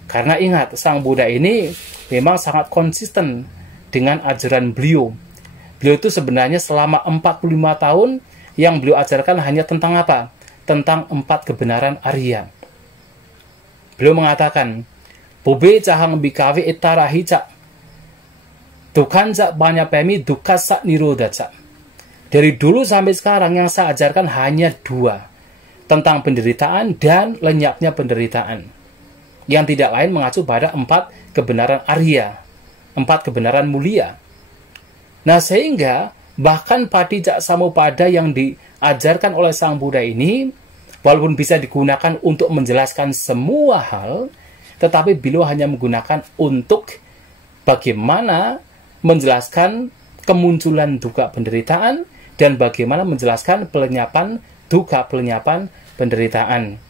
Karena ingat, Sang Buddha ini memang sangat konsisten dengan ajaran beliau. Beliau itu sebenarnya selama 45 tahun yang beliau ajarkan hanya tentang apa? Tentang 4 kebenaran Arya. Beliau mengatakan, Bube cahang bikawe etarahica, dukkhanca banyapemi dukkasa nirodhaca. Dari dulu sampai sekarang yang saya ajarkan hanya 2, tentang penderitaan dan lenyapnya penderitaan. Yang tidak lain mengacu pada 4 kebenaran Arya, 4 kebenaran mulia. Nah, sehingga bahkan Paticca Samuppada yang diajarkan oleh Sang Buddha ini, walaupun bisa digunakan untuk menjelaskan semua hal, tetapi beliau hanya menggunakan untuk bagaimana menjelaskan kemunculan dukkha penderitaan dan bagaimana menjelaskan pelenyapan dukkha, pelenyapan penderitaan.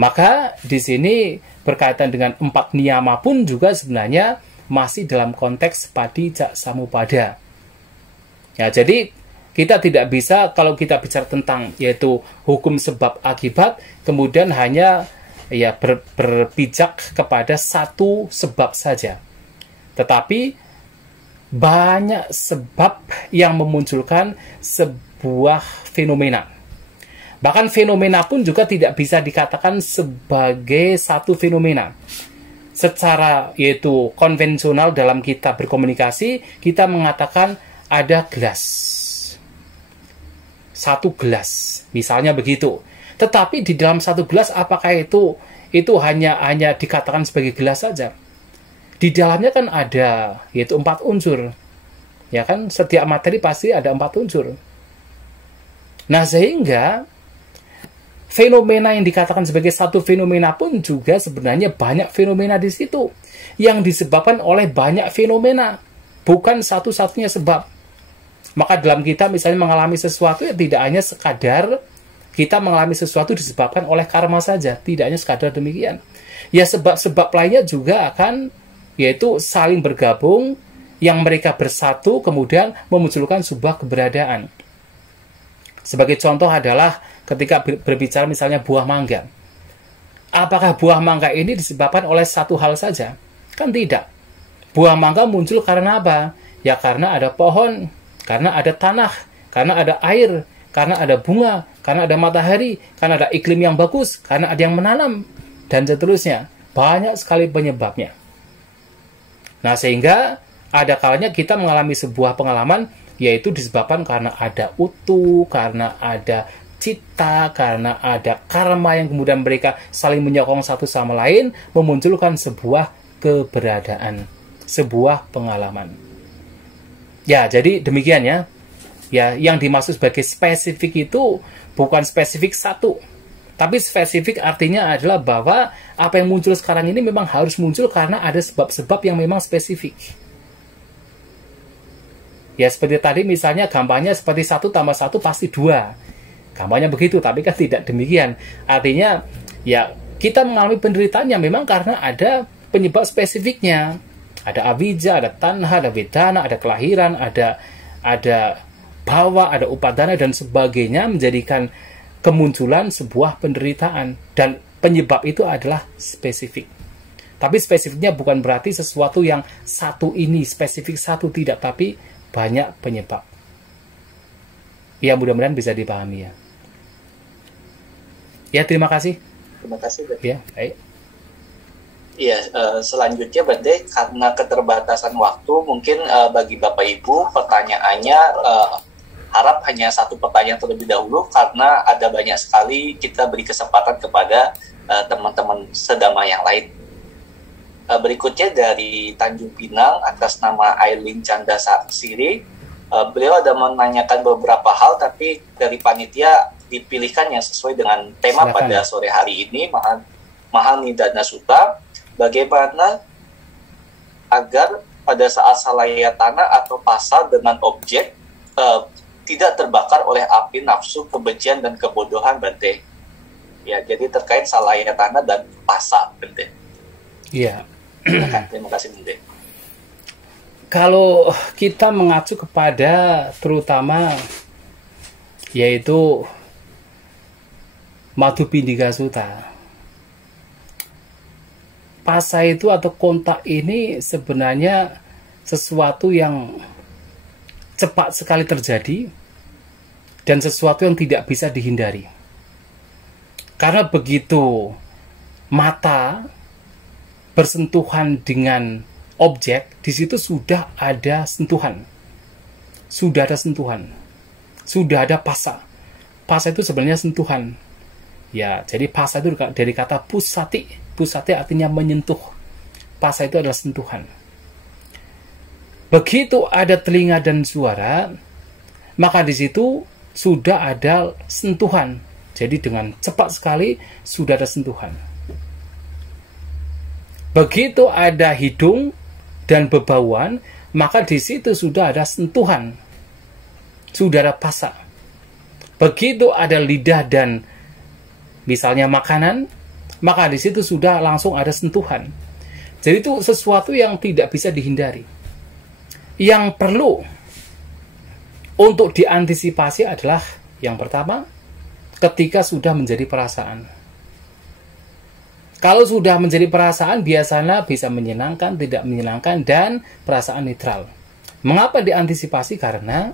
Maka di sini berkaitan dengan 4 niyama pun juga sebenarnya masih dalam konteks Paticca Samuppada. Ya, jadi kita tidak bisa kalau kita bicara tentang yaitu hukum sebab akibat kemudian hanya ya berpijak kepada satu sebab saja. Tetapi banyak sebab yang memunculkan sebuah fenomena. Bahkan fenomena pun juga tidak bisa dikatakan sebagai satu fenomena. Secara yaitu konvensional dalam kita berkomunikasi, kita mengatakan ada gelas. Satu gelas, misalnya begitu. Tetapi di dalam satu gelas apakah itu hanya dikatakan sebagai gelas saja? Di dalamnya kan ada yaitu 4 unsur. Ya kan, setiap materi pasti ada 4 unsur. Nah, sehingga fenomena yang dikatakan sebagai satu fenomena pun juga sebenarnya banyak fenomena di situ yang disebabkan oleh banyak fenomena, bukan satu-satunya sebab. Maka dalam kita misalnya mengalami sesuatu ya tidak hanya sekadar kita mengalami sesuatu disebabkan oleh karma saja, tidak hanya sekadar demikian. Ya sebab-sebab lainnya juga akan yaitu saling bergabung yang mereka bersatu kemudian memunculkan sebuah keberadaan. Sebagai contoh adalah ketika berbicara misalnya buah mangga. Apakah buah mangga ini disebabkan oleh satu hal saja? Kan tidak. Buah mangga muncul karena apa? Ya karena ada pohon, karena ada tanah, karena ada air, karena ada bunga, karena ada matahari, karena ada iklim yang bagus, karena ada yang menanam, dan seterusnya. Banyak sekali penyebabnya. Nah, sehingga ada kalanya kita mengalami sebuah pengalaman, yaitu disebabkan karena ada utu, karena ada cita, karena ada karma yang kemudian mereka saling menyokong satu sama lain, memunculkan sebuah keberadaan, sebuah pengalaman. Ya, jadi demikian ya. Ya, yang dimaksud sebagai spesifik itu bukan spesifik satu. Tapi spesifik artinya adalah bahwa apa yang muncul sekarang ini memang harus muncul karena ada sebab-sebab yang memang spesifik. Ya, seperti tadi misalnya gampangnya seperti 1 tambah 1 pasti 2. Gampangnya begitu, tapi kan tidak demikian. Artinya, ya kita mengalami penderitaan yang memang karena ada penyebab spesifiknya. Ada avijja, ada tanha, ada vedana, ada kelahiran, ada bhava, ada upadana, dan sebagainya menjadikan kemunculan sebuah penderitaan. Dan penyebab itu adalah spesifik. Tapi spesifiknya bukan berarti sesuatu yang satu ini, spesifik satu, tidak. Tapi banyak penyebab. Ya, mudah-mudahan bisa dipahami ya. Ya, terima kasih. Terima kasih, Bante. Ya, baik. Iya, selanjutnya Bante, karena keterbatasan waktu, mungkin bagi Bapak Ibu pertanyaannya harap hanya satu pertanyaan terlebih dahulu karena ada banyak sekali kita beri kesempatan kepada teman-teman sedama yang lain. Berikutnya dari Tanjung Pinang atas nama Aileen Chandra Siri, beliau ada menanyakan beberapa hal, tapi dari panitia dipilihkan yang sesuai dengan tema Silakan. pada sore hari ini, Mahanidana Sutta, bagaimana agar pada saat salayatana atau pasa dengan objek tidak terbakar oleh api nafsu, kebencian, dan kebodohan, Bante. Ya, jadi terkait salayatana dan pasa, Bante. Iya. Terima kasih, Bante. Kalau kita mengacu kepada terutama yaitu Madhupindika Sutta, pasa itu atau kontak ini sebenarnya sesuatu yang cepat sekali terjadi dan sesuatu yang tidak bisa dihindari. Karena begitu mata bersentuhan dengan objek, di situ sudah ada sentuhan. Sudah ada sentuhan. Sudah ada pasa. Pasa itu sebenarnya sentuhan. Ya, jadi pasa itu dari kata pusati. Pusati artinya menyentuh. Pasa itu adalah sentuhan. Begitu ada telinga dan suara, maka di situ sudah ada sentuhan. Jadi dengan cepat sekali sudah ada sentuhan. Begitu ada hidung dan bebauan, maka di situ sudah ada sentuhan. Sudah ada pasa. Begitu ada lidah dan misalnya makanan, maka di situ sudah langsung ada sentuhan. Jadi itu sesuatu yang tidak bisa dihindari. Yang perlu untuk diantisipasi adalah yang pertama, ketika sudah menjadi perasaan. Kalau sudah menjadi perasaan, biasanya bisa menyenangkan, tidak menyenangkan, dan perasaan netral. Mengapa diantisipasi? Karena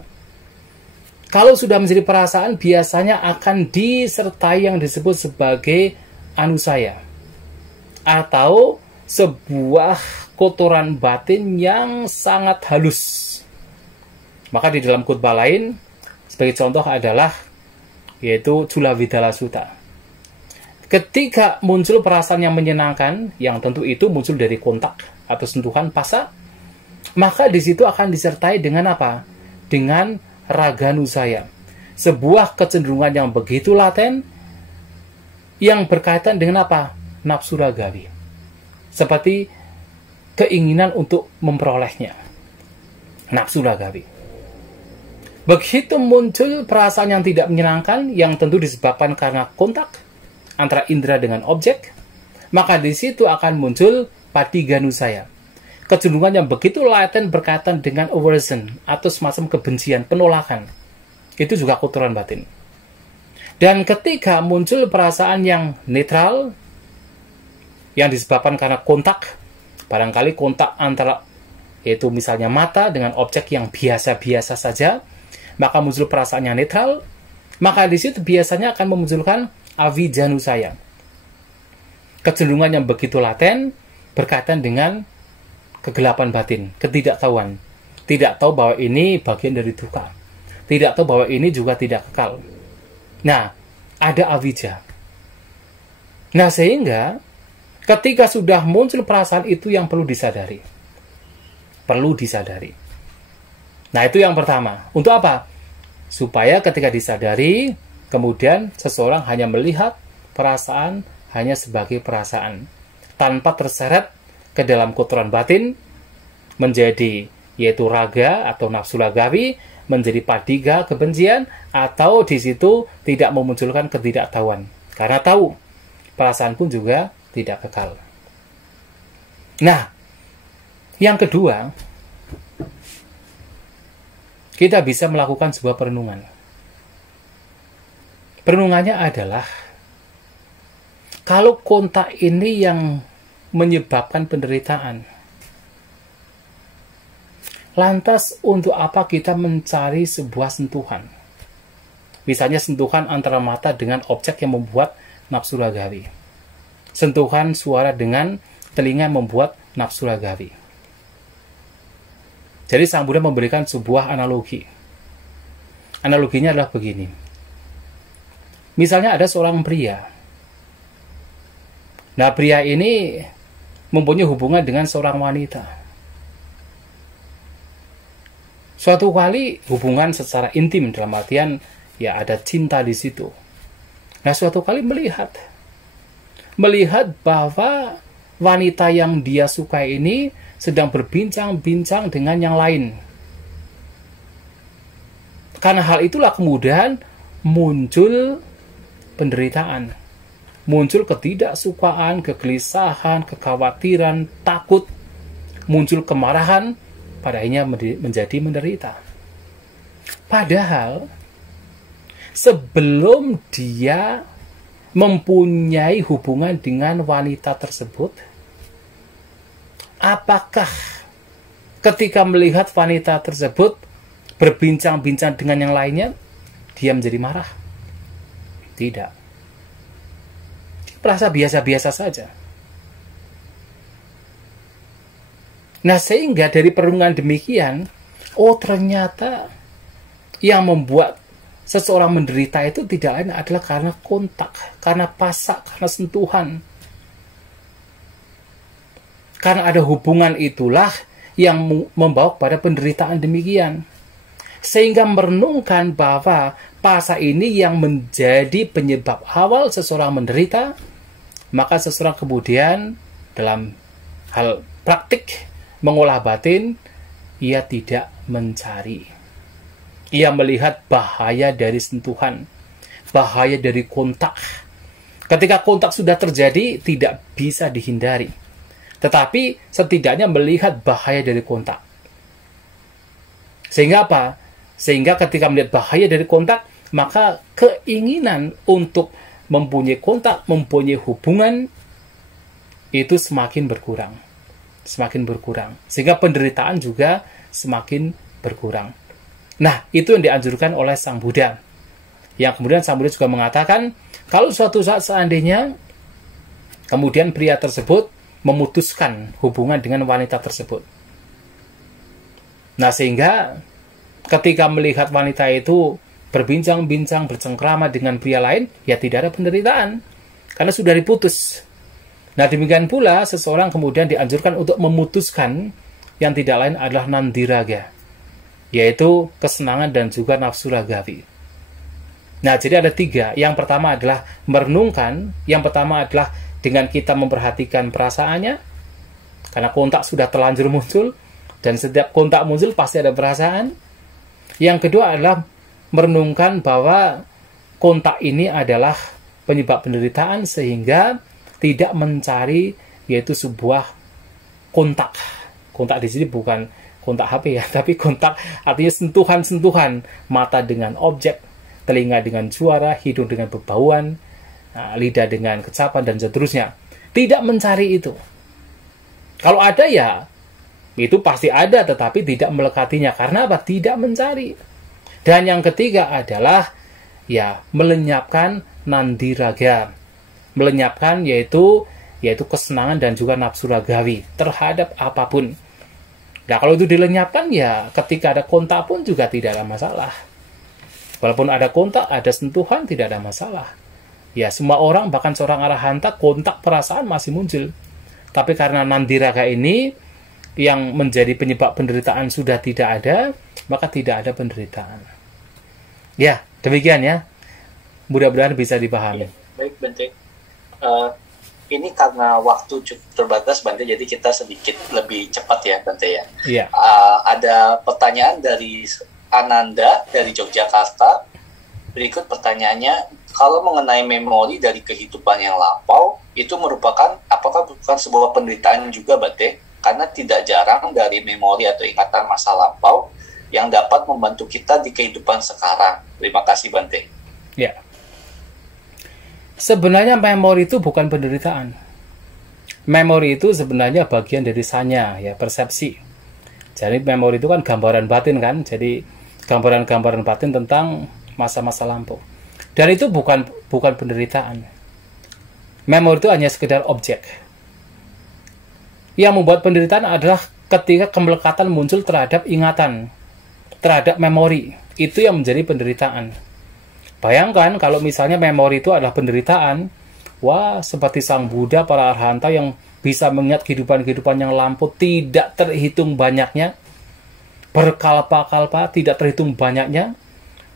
kalau sudah menjadi perasaan, biasanya akan disertai yang disebut sebagai anusaya, atau sebuah kotoran batin yang sangat halus. Maka di dalam khotbah lain, sebagai contoh adalah, yaitu Cula Vidala Sutta. Ketika muncul perasaan yang menyenangkan, yang tentu itu muncul dari kontak atau sentuhan pasa, maka di situ akan disertai dengan apa? Dengan raganusaya. Sebuah kecenderungan yang begitu laten, yang berkaitan dengan apa? Nafsu ragawi. Seperti keinginan untuk memperolehnya. Nafsu ragawi. Begitu muncul perasaan yang tidak menyenangkan, yang tentu disebabkan karena kontak antara indera dengan objek, maka di situ akan muncul patiganusaya. Kecenderungan yang begitu laten berkaitan dengan aversion atau semacam kebencian, penolakan. Itu juga kotoran batin. Dan ketika muncul perasaan yang netral, yang disebabkan karena kontak, barangkali kontak antara, yaitu misalnya mata dengan objek yang biasa-biasa saja, maka muncul perasaan yang netral, maka di situ biasanya akan memunculkan avijanusaya. Kecenderungan yang begitu laten berkaitan dengan kegelapan batin, ketidaktahuan. Tidak tahu bahwa ini bagian dari duka. Tidak tahu bahwa ini juga tidak kekal. Nah, ada avijja. Nah, sehingga ketika sudah muncul perasaan itu yang perlu disadari. Perlu disadari. Nah, itu yang pertama. Untuk apa? Supaya ketika disadari, kemudian seseorang hanya melihat perasaan hanya sebagai perasaan, tanpa terseret ke dalam kotoran batin, menjadi yaitu raga atau nafsu ragawi, menjadi padiga, kebencian, atau di situ tidak memunculkan ketidaktahuan. Karena tahu, perasaan pun juga tidak kekal. Nah, yang kedua, kita bisa melakukan sebuah perenungan. Perenungannya adalah, kalau kontak ini yang menyebabkan penderitaan, lantas untuk apa kita mencari sebuah sentuhan? Misalnya sentuhan antara mata dengan objek yang membuat nafsu ragawi. Sentuhan suara dengan telinga membuat nafsu ragawi. Jadi Sang Buddha memberikan sebuah analogi. Analoginya adalah begini. Misalnya ada seorang pria. Nah, pria ini mempunyai hubungan dengan seorang wanita. Suatu kali hubungan secara intim, dalam artian ya ada cinta di situ. Nah, suatu kali melihat bahwa wanita yang dia suka ini sedang berbincang-bincang dengan yang lain. Karena hal itulah kemudian muncul penderitaan, muncul ketidaksukaan, kegelisahan, kekhawatiran, takut, muncul kemarahan, pada akhirnya menjadi menderita. Padahal sebelum dia mempunyai hubungan dengan wanita tersebut, apakah ketika melihat wanita tersebut berbincang-bincang dengan yang lainnya, dia menjadi marah? Tidak. Dia merasa biasa-biasa saja. Nah, sehingga dari perenungan demikian, oh ternyata yang membuat seseorang menderita itu tidak lain adalah karena kontak, karena pasak, karena sentuhan. Karena ada hubungan itulah yang membawa pada penderitaan demikian. Sehingga merenungkan bahwa pasak ini yang menjadi penyebab awal seseorang menderita, maka seseorang kemudian dalam hal praktik mengolah batin, ia tidak mencari. Ia melihat bahaya dari sentuhan, bahaya dari kontak. Ketika kontak sudah terjadi, tidak bisa dihindari. Tetapi setidaknya melihat bahaya dari kontak. Sehingga apa? Sehingga ketika melihat bahaya dari kontak, maka keinginan untuk mempunyai kontak, mempunyai hubungan, itu semakin berkurang. Semakin berkurang. Sehingga penderitaan juga semakin berkurang. Nah, itu yang dianjurkan oleh Sang Buddha. Yang kemudian Sang Buddha juga mengatakan, kalau suatu saat seandainya kemudian pria tersebut memutuskan hubungan dengan wanita tersebut. Nah, sehingga ketika melihat wanita itu berbincang-bincang, bercengkrama dengan pria lain, ya tidak ada penderitaan. Karena sudah diputus. Nah, demikian pula seseorang kemudian dianjurkan untuk memutuskan yang tidak lain adalah nandiraga, yaitu kesenangan dan juga nafsu ragawi. Nah, jadi ada 3. Yang pertama adalah merenungkan. Yang pertama adalah dengan kita memperhatikan perasaannya, karena kontak sudah terlanjur muncul, dan setiap kontak muncul pasti ada perasaan. Yang kedua adalah merenungkan bahwa kontak ini adalah penyebab penderitaan, sehingga tidak mencari yaitu sebuah kontak. Kontak di sini bukan kontak HP ya, tapi kontak artinya sentuhan-sentuhan, mata dengan objek, telinga dengan suara, hidung dengan bebauan, lidah dengan kecapan dan seterusnya. Tidak mencari itu. Kalau ada ya itu pasti ada, tetapi tidak melekatinya. Karena apa? Tidak mencari. Dan yang ketiga adalah ya melenyapkan nandiraga. Melenyapkan yaitu kesenangan dan juga nafsu ragawi terhadap apapun. Nah, kalau itu dilenyapkan ya ketika ada kontak pun juga tidak ada masalah. Walaupun ada kontak, ada sentuhan, tidak ada masalah. Ya, semua orang, bahkan seorang arahanta, kontak perasaan masih muncul. Tapi karena nandiraga ini yang menjadi penyebab penderitaan sudah tidak ada, maka tidak ada penderitaan. Ya, demikian ya. Mudah-mudahan bisa dipahami. Baik, Bante. Ini karena waktu cukup terbatas, Bante, jadi kita sedikit lebih cepat ya, Bante ya. Iya. Ada pertanyaan dari Ananda dari Yogyakarta. Berikut pertanyaannya, kalau mengenai memori dari kehidupan yang lampau, itu merupakan, apakah bukan sebuah penderitaan juga, Bante? Karena tidak jarang dari memori atau ingatan masa lampau yang dapat membantu kita di kehidupan sekarang. Terima kasih, Bante. Ya. Sebenarnya memori itu bukan penderitaan. Memori itu sebenarnya bagian dari sanya, ya, persepsi. Jadi memori itu kan gambaran batin kan, jadi gambaran-gambaran batin tentang masa-masa lampau. Dan itu bukan penderitaan. Memori itu hanya sekedar objek. Yang membuat penderitaan adalah ketika kemelekatan muncul terhadap ingatan, terhadap memori. Itu yang menjadi penderitaan. Bayangkan kalau misalnya memori itu adalah penderitaan, wah, seperti Sang Buddha, para arhanta yang bisa mengingat kehidupan-kehidupan yang lampau tidak terhitung banyaknya, berkalpa-kalpa tidak terhitung banyaknya,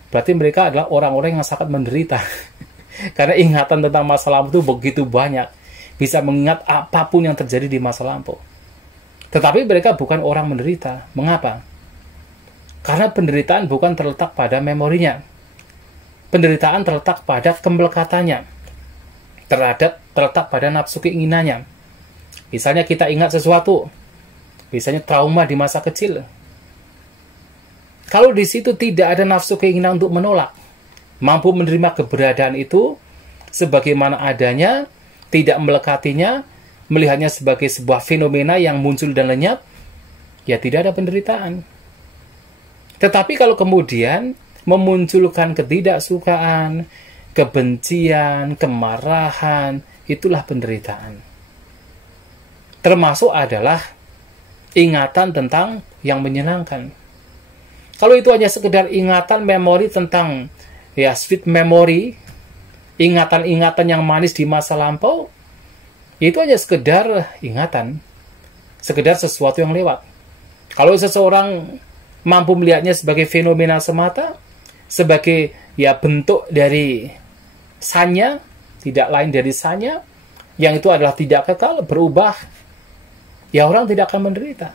berarti mereka adalah orang-orang yang sangat menderita. Karena ingatan tentang masa lampau itu begitu banyak. Bisa mengingat apapun yang terjadi di masa lampau. Tetapi mereka bukan orang menderita. Mengapa? Karena penderitaan bukan terletak pada memorinya. Penderitaan terletak pada kemelekatannya. Terletak pada nafsu keinginannya. Misalnya kita ingat sesuatu. Misalnya trauma di masa kecil. Kalau di situ tidak ada nafsu keinginan untuk menolak, mampu menerima keberadaan itu sebagaimana adanya, tidak melekatinya, melihatnya sebagai sebuah fenomena yang muncul dan lenyap, ya tidak ada penderitaan. Tetapi kalau kemudian memunculkan ketidaksukaan, kebencian, kemarahan, itulah penderitaan. Termasuk adalah ingatan tentang yang menyenangkan. Kalau itu hanya sekedar ingatan memori tentang ya sweet memory, ingatan-ingatan yang manis di masa lampau, itu hanya sekedar ingatan, sekedar sesuatu yang lewat. Kalau seseorang mampu melihatnya sebagai fenomena semata, sebagai ya bentuk dari sanya, tidak lain dari sanya, yang itu adalah tidak kekal, berubah, ya orang tidak akan menderita.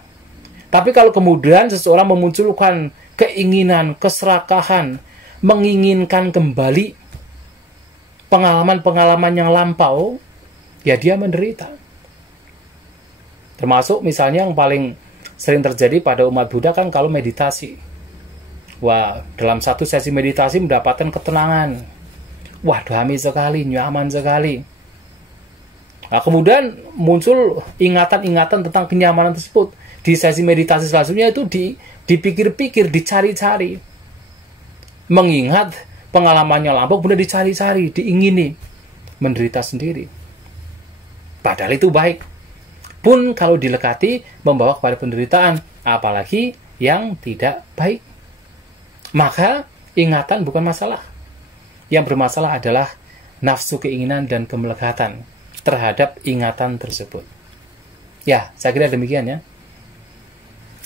Tapi kalau kemudian seseorang memunculkan keinginan, keserakahan, menginginkan kembali pengalaman-pengalaman yang lampau, ya dia menderita. Termasuk misalnya yang paling sering terjadi pada umat Buddha kan kalau meditasi. Wah, dalam satu sesi meditasi mendapatkan ketenangan. Wah, damai sekali, nyaman sekali. Nah, kemudian muncul ingatan-ingatan tentang kenyamanan tersebut. Di sesi meditasi selanjutnya itu dipikir-pikir, dicari-cari. Mengingat pengalamannya lampau, kemudian dicari-cari, diingini. Menderita sendiri. Padahal itu baik. Pun kalau dilekati, membawa kepada penderitaan. Apalagi yang tidak baik. Maka ingatan bukan masalah. Yang bermasalah adalah nafsu keinginan dan kemelekatan terhadap ingatan tersebut. Ya, saya kira demikian ya.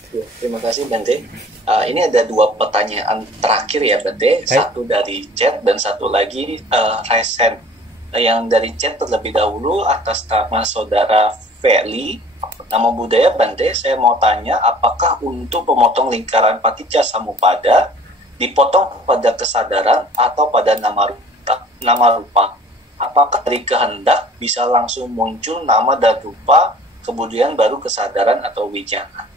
Terima kasih Bante. Ini ada dua pertanyaan terakhir ya Bante. Satu dari chat dan satu lagi resen. Yang dari chat terlebih dahulu atas nama saudara Feli. Nama budaya Bante, saya mau tanya apakah untuk memotong lingkaran paticca samuppada dipotong pada kesadaran atau pada nama rupa? Apakah dari kehendak bisa langsung muncul nama dan rupa kemudian baru kesadaran atau wijana?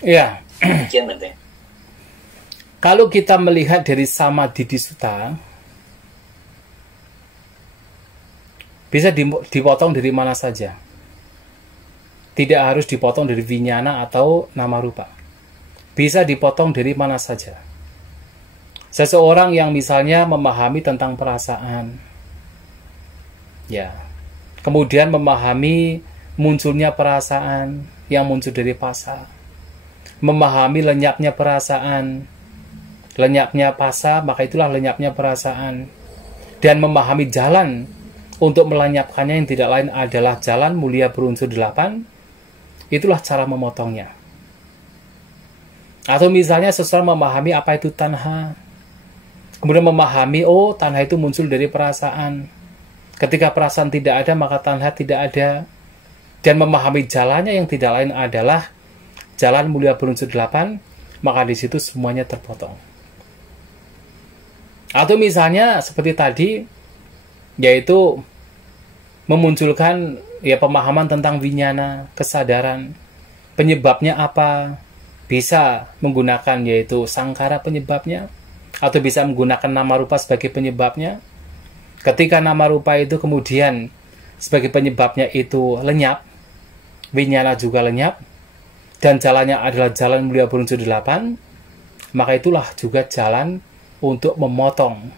Ya. Demikian Bante. Kalau kita melihat dari Samadhi Sutta, bisa dipotong dari mana saja. Tidak harus dipotong dari vinyana atau nama rupa. Bisa dipotong dari mana saja. Seseorang yang misalnya memahami tentang perasaan, ya, kemudian memahami munculnya perasaan yang muncul dari phasa, memahami lenyapnya perasaan, lenyapnya phasa, maka itulah lenyapnya perasaan, dan memahami jalan untuk melenyapkannya yang tidak lain adalah jalan mulia berunsur 8, itulah cara memotongnya. Atau misalnya seseorang memahami apa itu tanha, kemudian memahami, oh tanha itu muncul dari perasaan, ketika perasaan tidak ada maka tanha tidak ada, dan memahami jalannya yang tidak lain adalah jalan mulia berunsur 8, maka di situ semuanya terpotong. Atau misalnya seperti tadi, yaitu memunculkan ya pemahaman tentang vinyana, kesadaran, penyebabnya apa, bisa menggunakan yaitu sangkara penyebabnya, atau bisa menggunakan nama rupa sebagai penyebabnya. Ketika nama rupa itu kemudian sebagai penyebabnya itu lenyap, vinyana juga lenyap, dan jalannya adalah jalan mulia berunsur 8, maka itulah juga jalan untuk memotong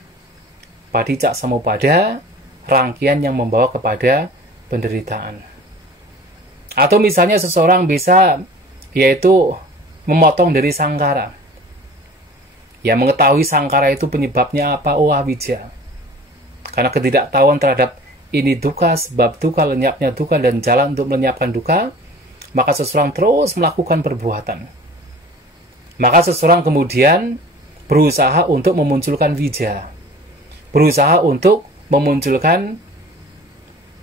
paticca samuppada, rangkaian yang membawa kepada penderitaan. Atau misalnya seseorang bisa yaitu memotong dari sangkara. Ya, mengetahui sangkara itu penyebabnya apa, oh avijja. Karena ketidaktahuan terhadap ini duka, sebab duka, lenyapnya duka, dan jalan untuk melenyapkan duka, maka seseorang terus melakukan perbuatan. Maka seseorang kemudian berusaha untuk memunculkan vijja. berusaha untuk memunculkan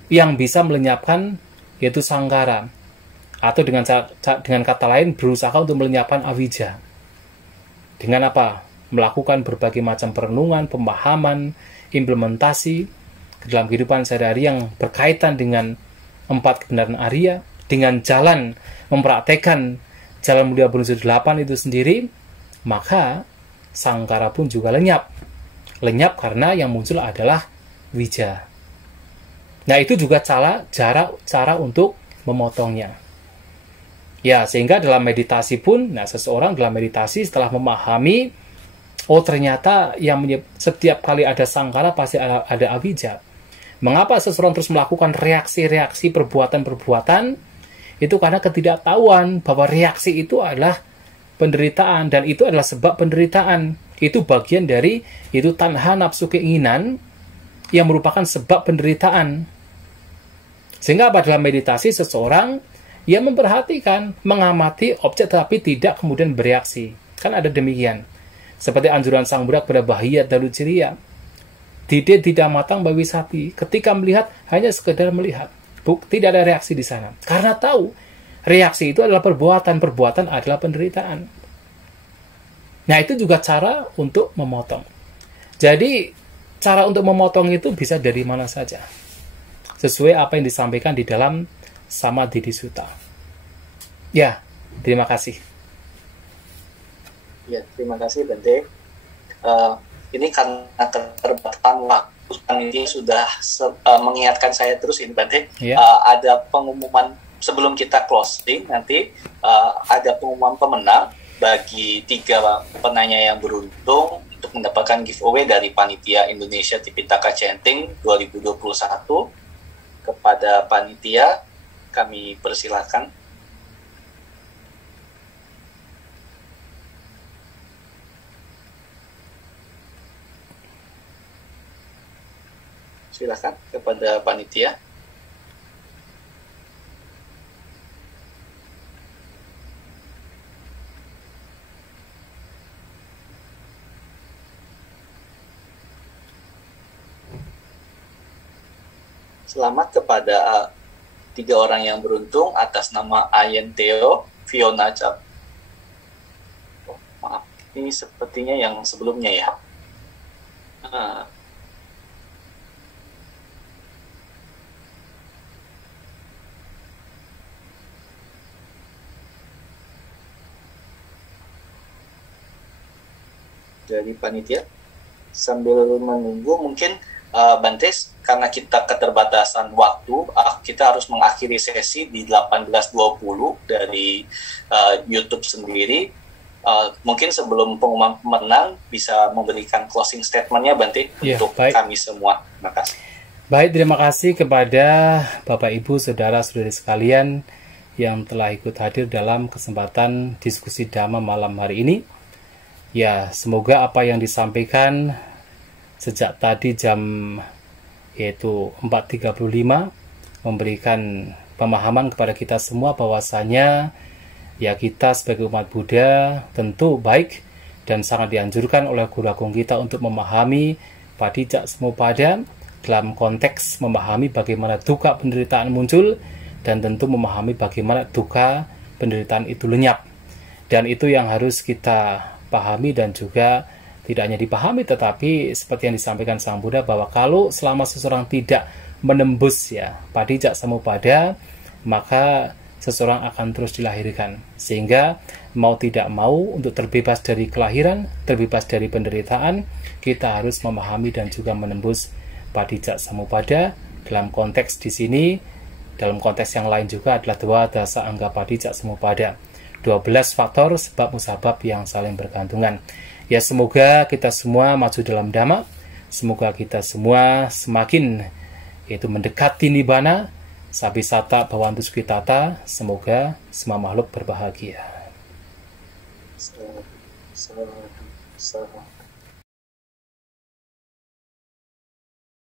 yang bisa melenyapkan, yaitu sangkara, atau dengan kata lain berusaha untuk melenyapkan awija. Dengan apa? Melakukan berbagai macam perenungan, pemahaman, implementasi ke dalam kehidupan sehari-hari yang berkaitan dengan 4 kebenaran Arya, dengan jalan mempraktekkan jalan mulia berunsur 8 itu sendiri, maka sangkara pun juga lenyap. Lenyap karena yang muncul adalah wija. Nah, itu juga cara untuk memotongnya. Ya, sehingga dalam meditasi pun, nah seseorang dalam meditasi setelah memahami, oh ternyata setiap kali ada sangkara pasti ada awija. Mengapa seseorang terus melakukan reaksi-reaksi perbuatan-perbuatan? Itu karena ketidaktahuan bahwa reaksi itu adalah penderitaan, dan itu adalah sebab penderitaan. Itu bagian dari itu tanha, nafsu keinginan, yang merupakan sebab penderitaan. Sehingga pada meditasi seseorang yang memperhatikan, mengamati objek tetapi tidak kemudian bereaksi. Kan ada demikian. Seperti anjuran Sang Buddha kepada Bahiyat Dalu Ciriya. Dide tidak matang bawisati. Ketika melihat, hanya sekedar melihat. Tidak ada reaksi di sana. Karena tahu, reaksi itu adalah perbuatan. Perbuatan adalah penderitaan. Nah, itu juga cara untuk memotong. Jadi, cara untuk memotong itu bisa dari mana saja. Sesuai apa yang disampaikan di dalam Samadhi Sutta. Ya, terima kasih. Ya, terima kasih Bante. Ini karena keterbatasan waktu, ini sudah mengingatkan saya terus ini Bante. Ya. Ada pengumuman sebelum kita closing nanti, ada pengumuman pemenang bagi 3 penanya yang beruntung untuk mendapatkan giveaway dari Panitia Indonesia Tipitaka Chanting 2021. Kepada panitia, kami persilakan. Silakan kepada panitia. Selamat kepada 3 orang yang beruntung atas nama Ayen Theo, Fiona Cap. Oh, maaf, ini sepertinya yang sebelumnya ya. Dari panitia, sambil menunggu mungkin Bantes, karena kita keterbatasan waktu, kita harus mengakhiri sesi di 18.20 dari YouTube sendiri. Mungkin sebelum pengumuman pemenang bisa memberikan closing statement-nya Bante ya, untuk baik. Kami semua. Terima kasih. Baik, terima kasih kepada Bapak Ibu, Saudara-saudari sekalian yang telah ikut hadir dalam kesempatan diskusi Dhamma malam hari ini. Ya, semoga apa yang disampaikan sejak tadi jam yaitu 4.35 memberikan pemahaman kepada kita semua bahwasanya ya kita sebagai umat Buddha tentu baik dan sangat dianjurkan oleh Guru Agung kita untuk memahami Padijak Samuppada dalam konteks memahami bagaimana duka penderitaan muncul dan tentu memahami bagaimana duka penderitaan itu lenyap. Dan itu yang harus kita pahami dan juga tidak hanya dipahami tetapi seperti yang disampaikan Sang Buddha bahwa kalau selama seseorang tidak menembus ya Padijak Samuppada, maka seseorang akan terus dilahirkan. Sehingga mau tidak mau untuk terbebas dari kelahiran, terbebas dari penderitaan, kita harus memahami dan juga menembus Padijak Samuppada. Dalam konteks di sini, dalam konteks yang lain juga adalah dua dasa angga Padijak Samuppada. 12 faktor sebab musabab yang saling bergantungan. Ya, semoga kita semua maju dalam Dhamma. Semoga kita semua semakin yaitu mendekati Nibbana. Sabisata Bhavantu Sukhitata. Semoga semua makhluk berbahagia. Salam.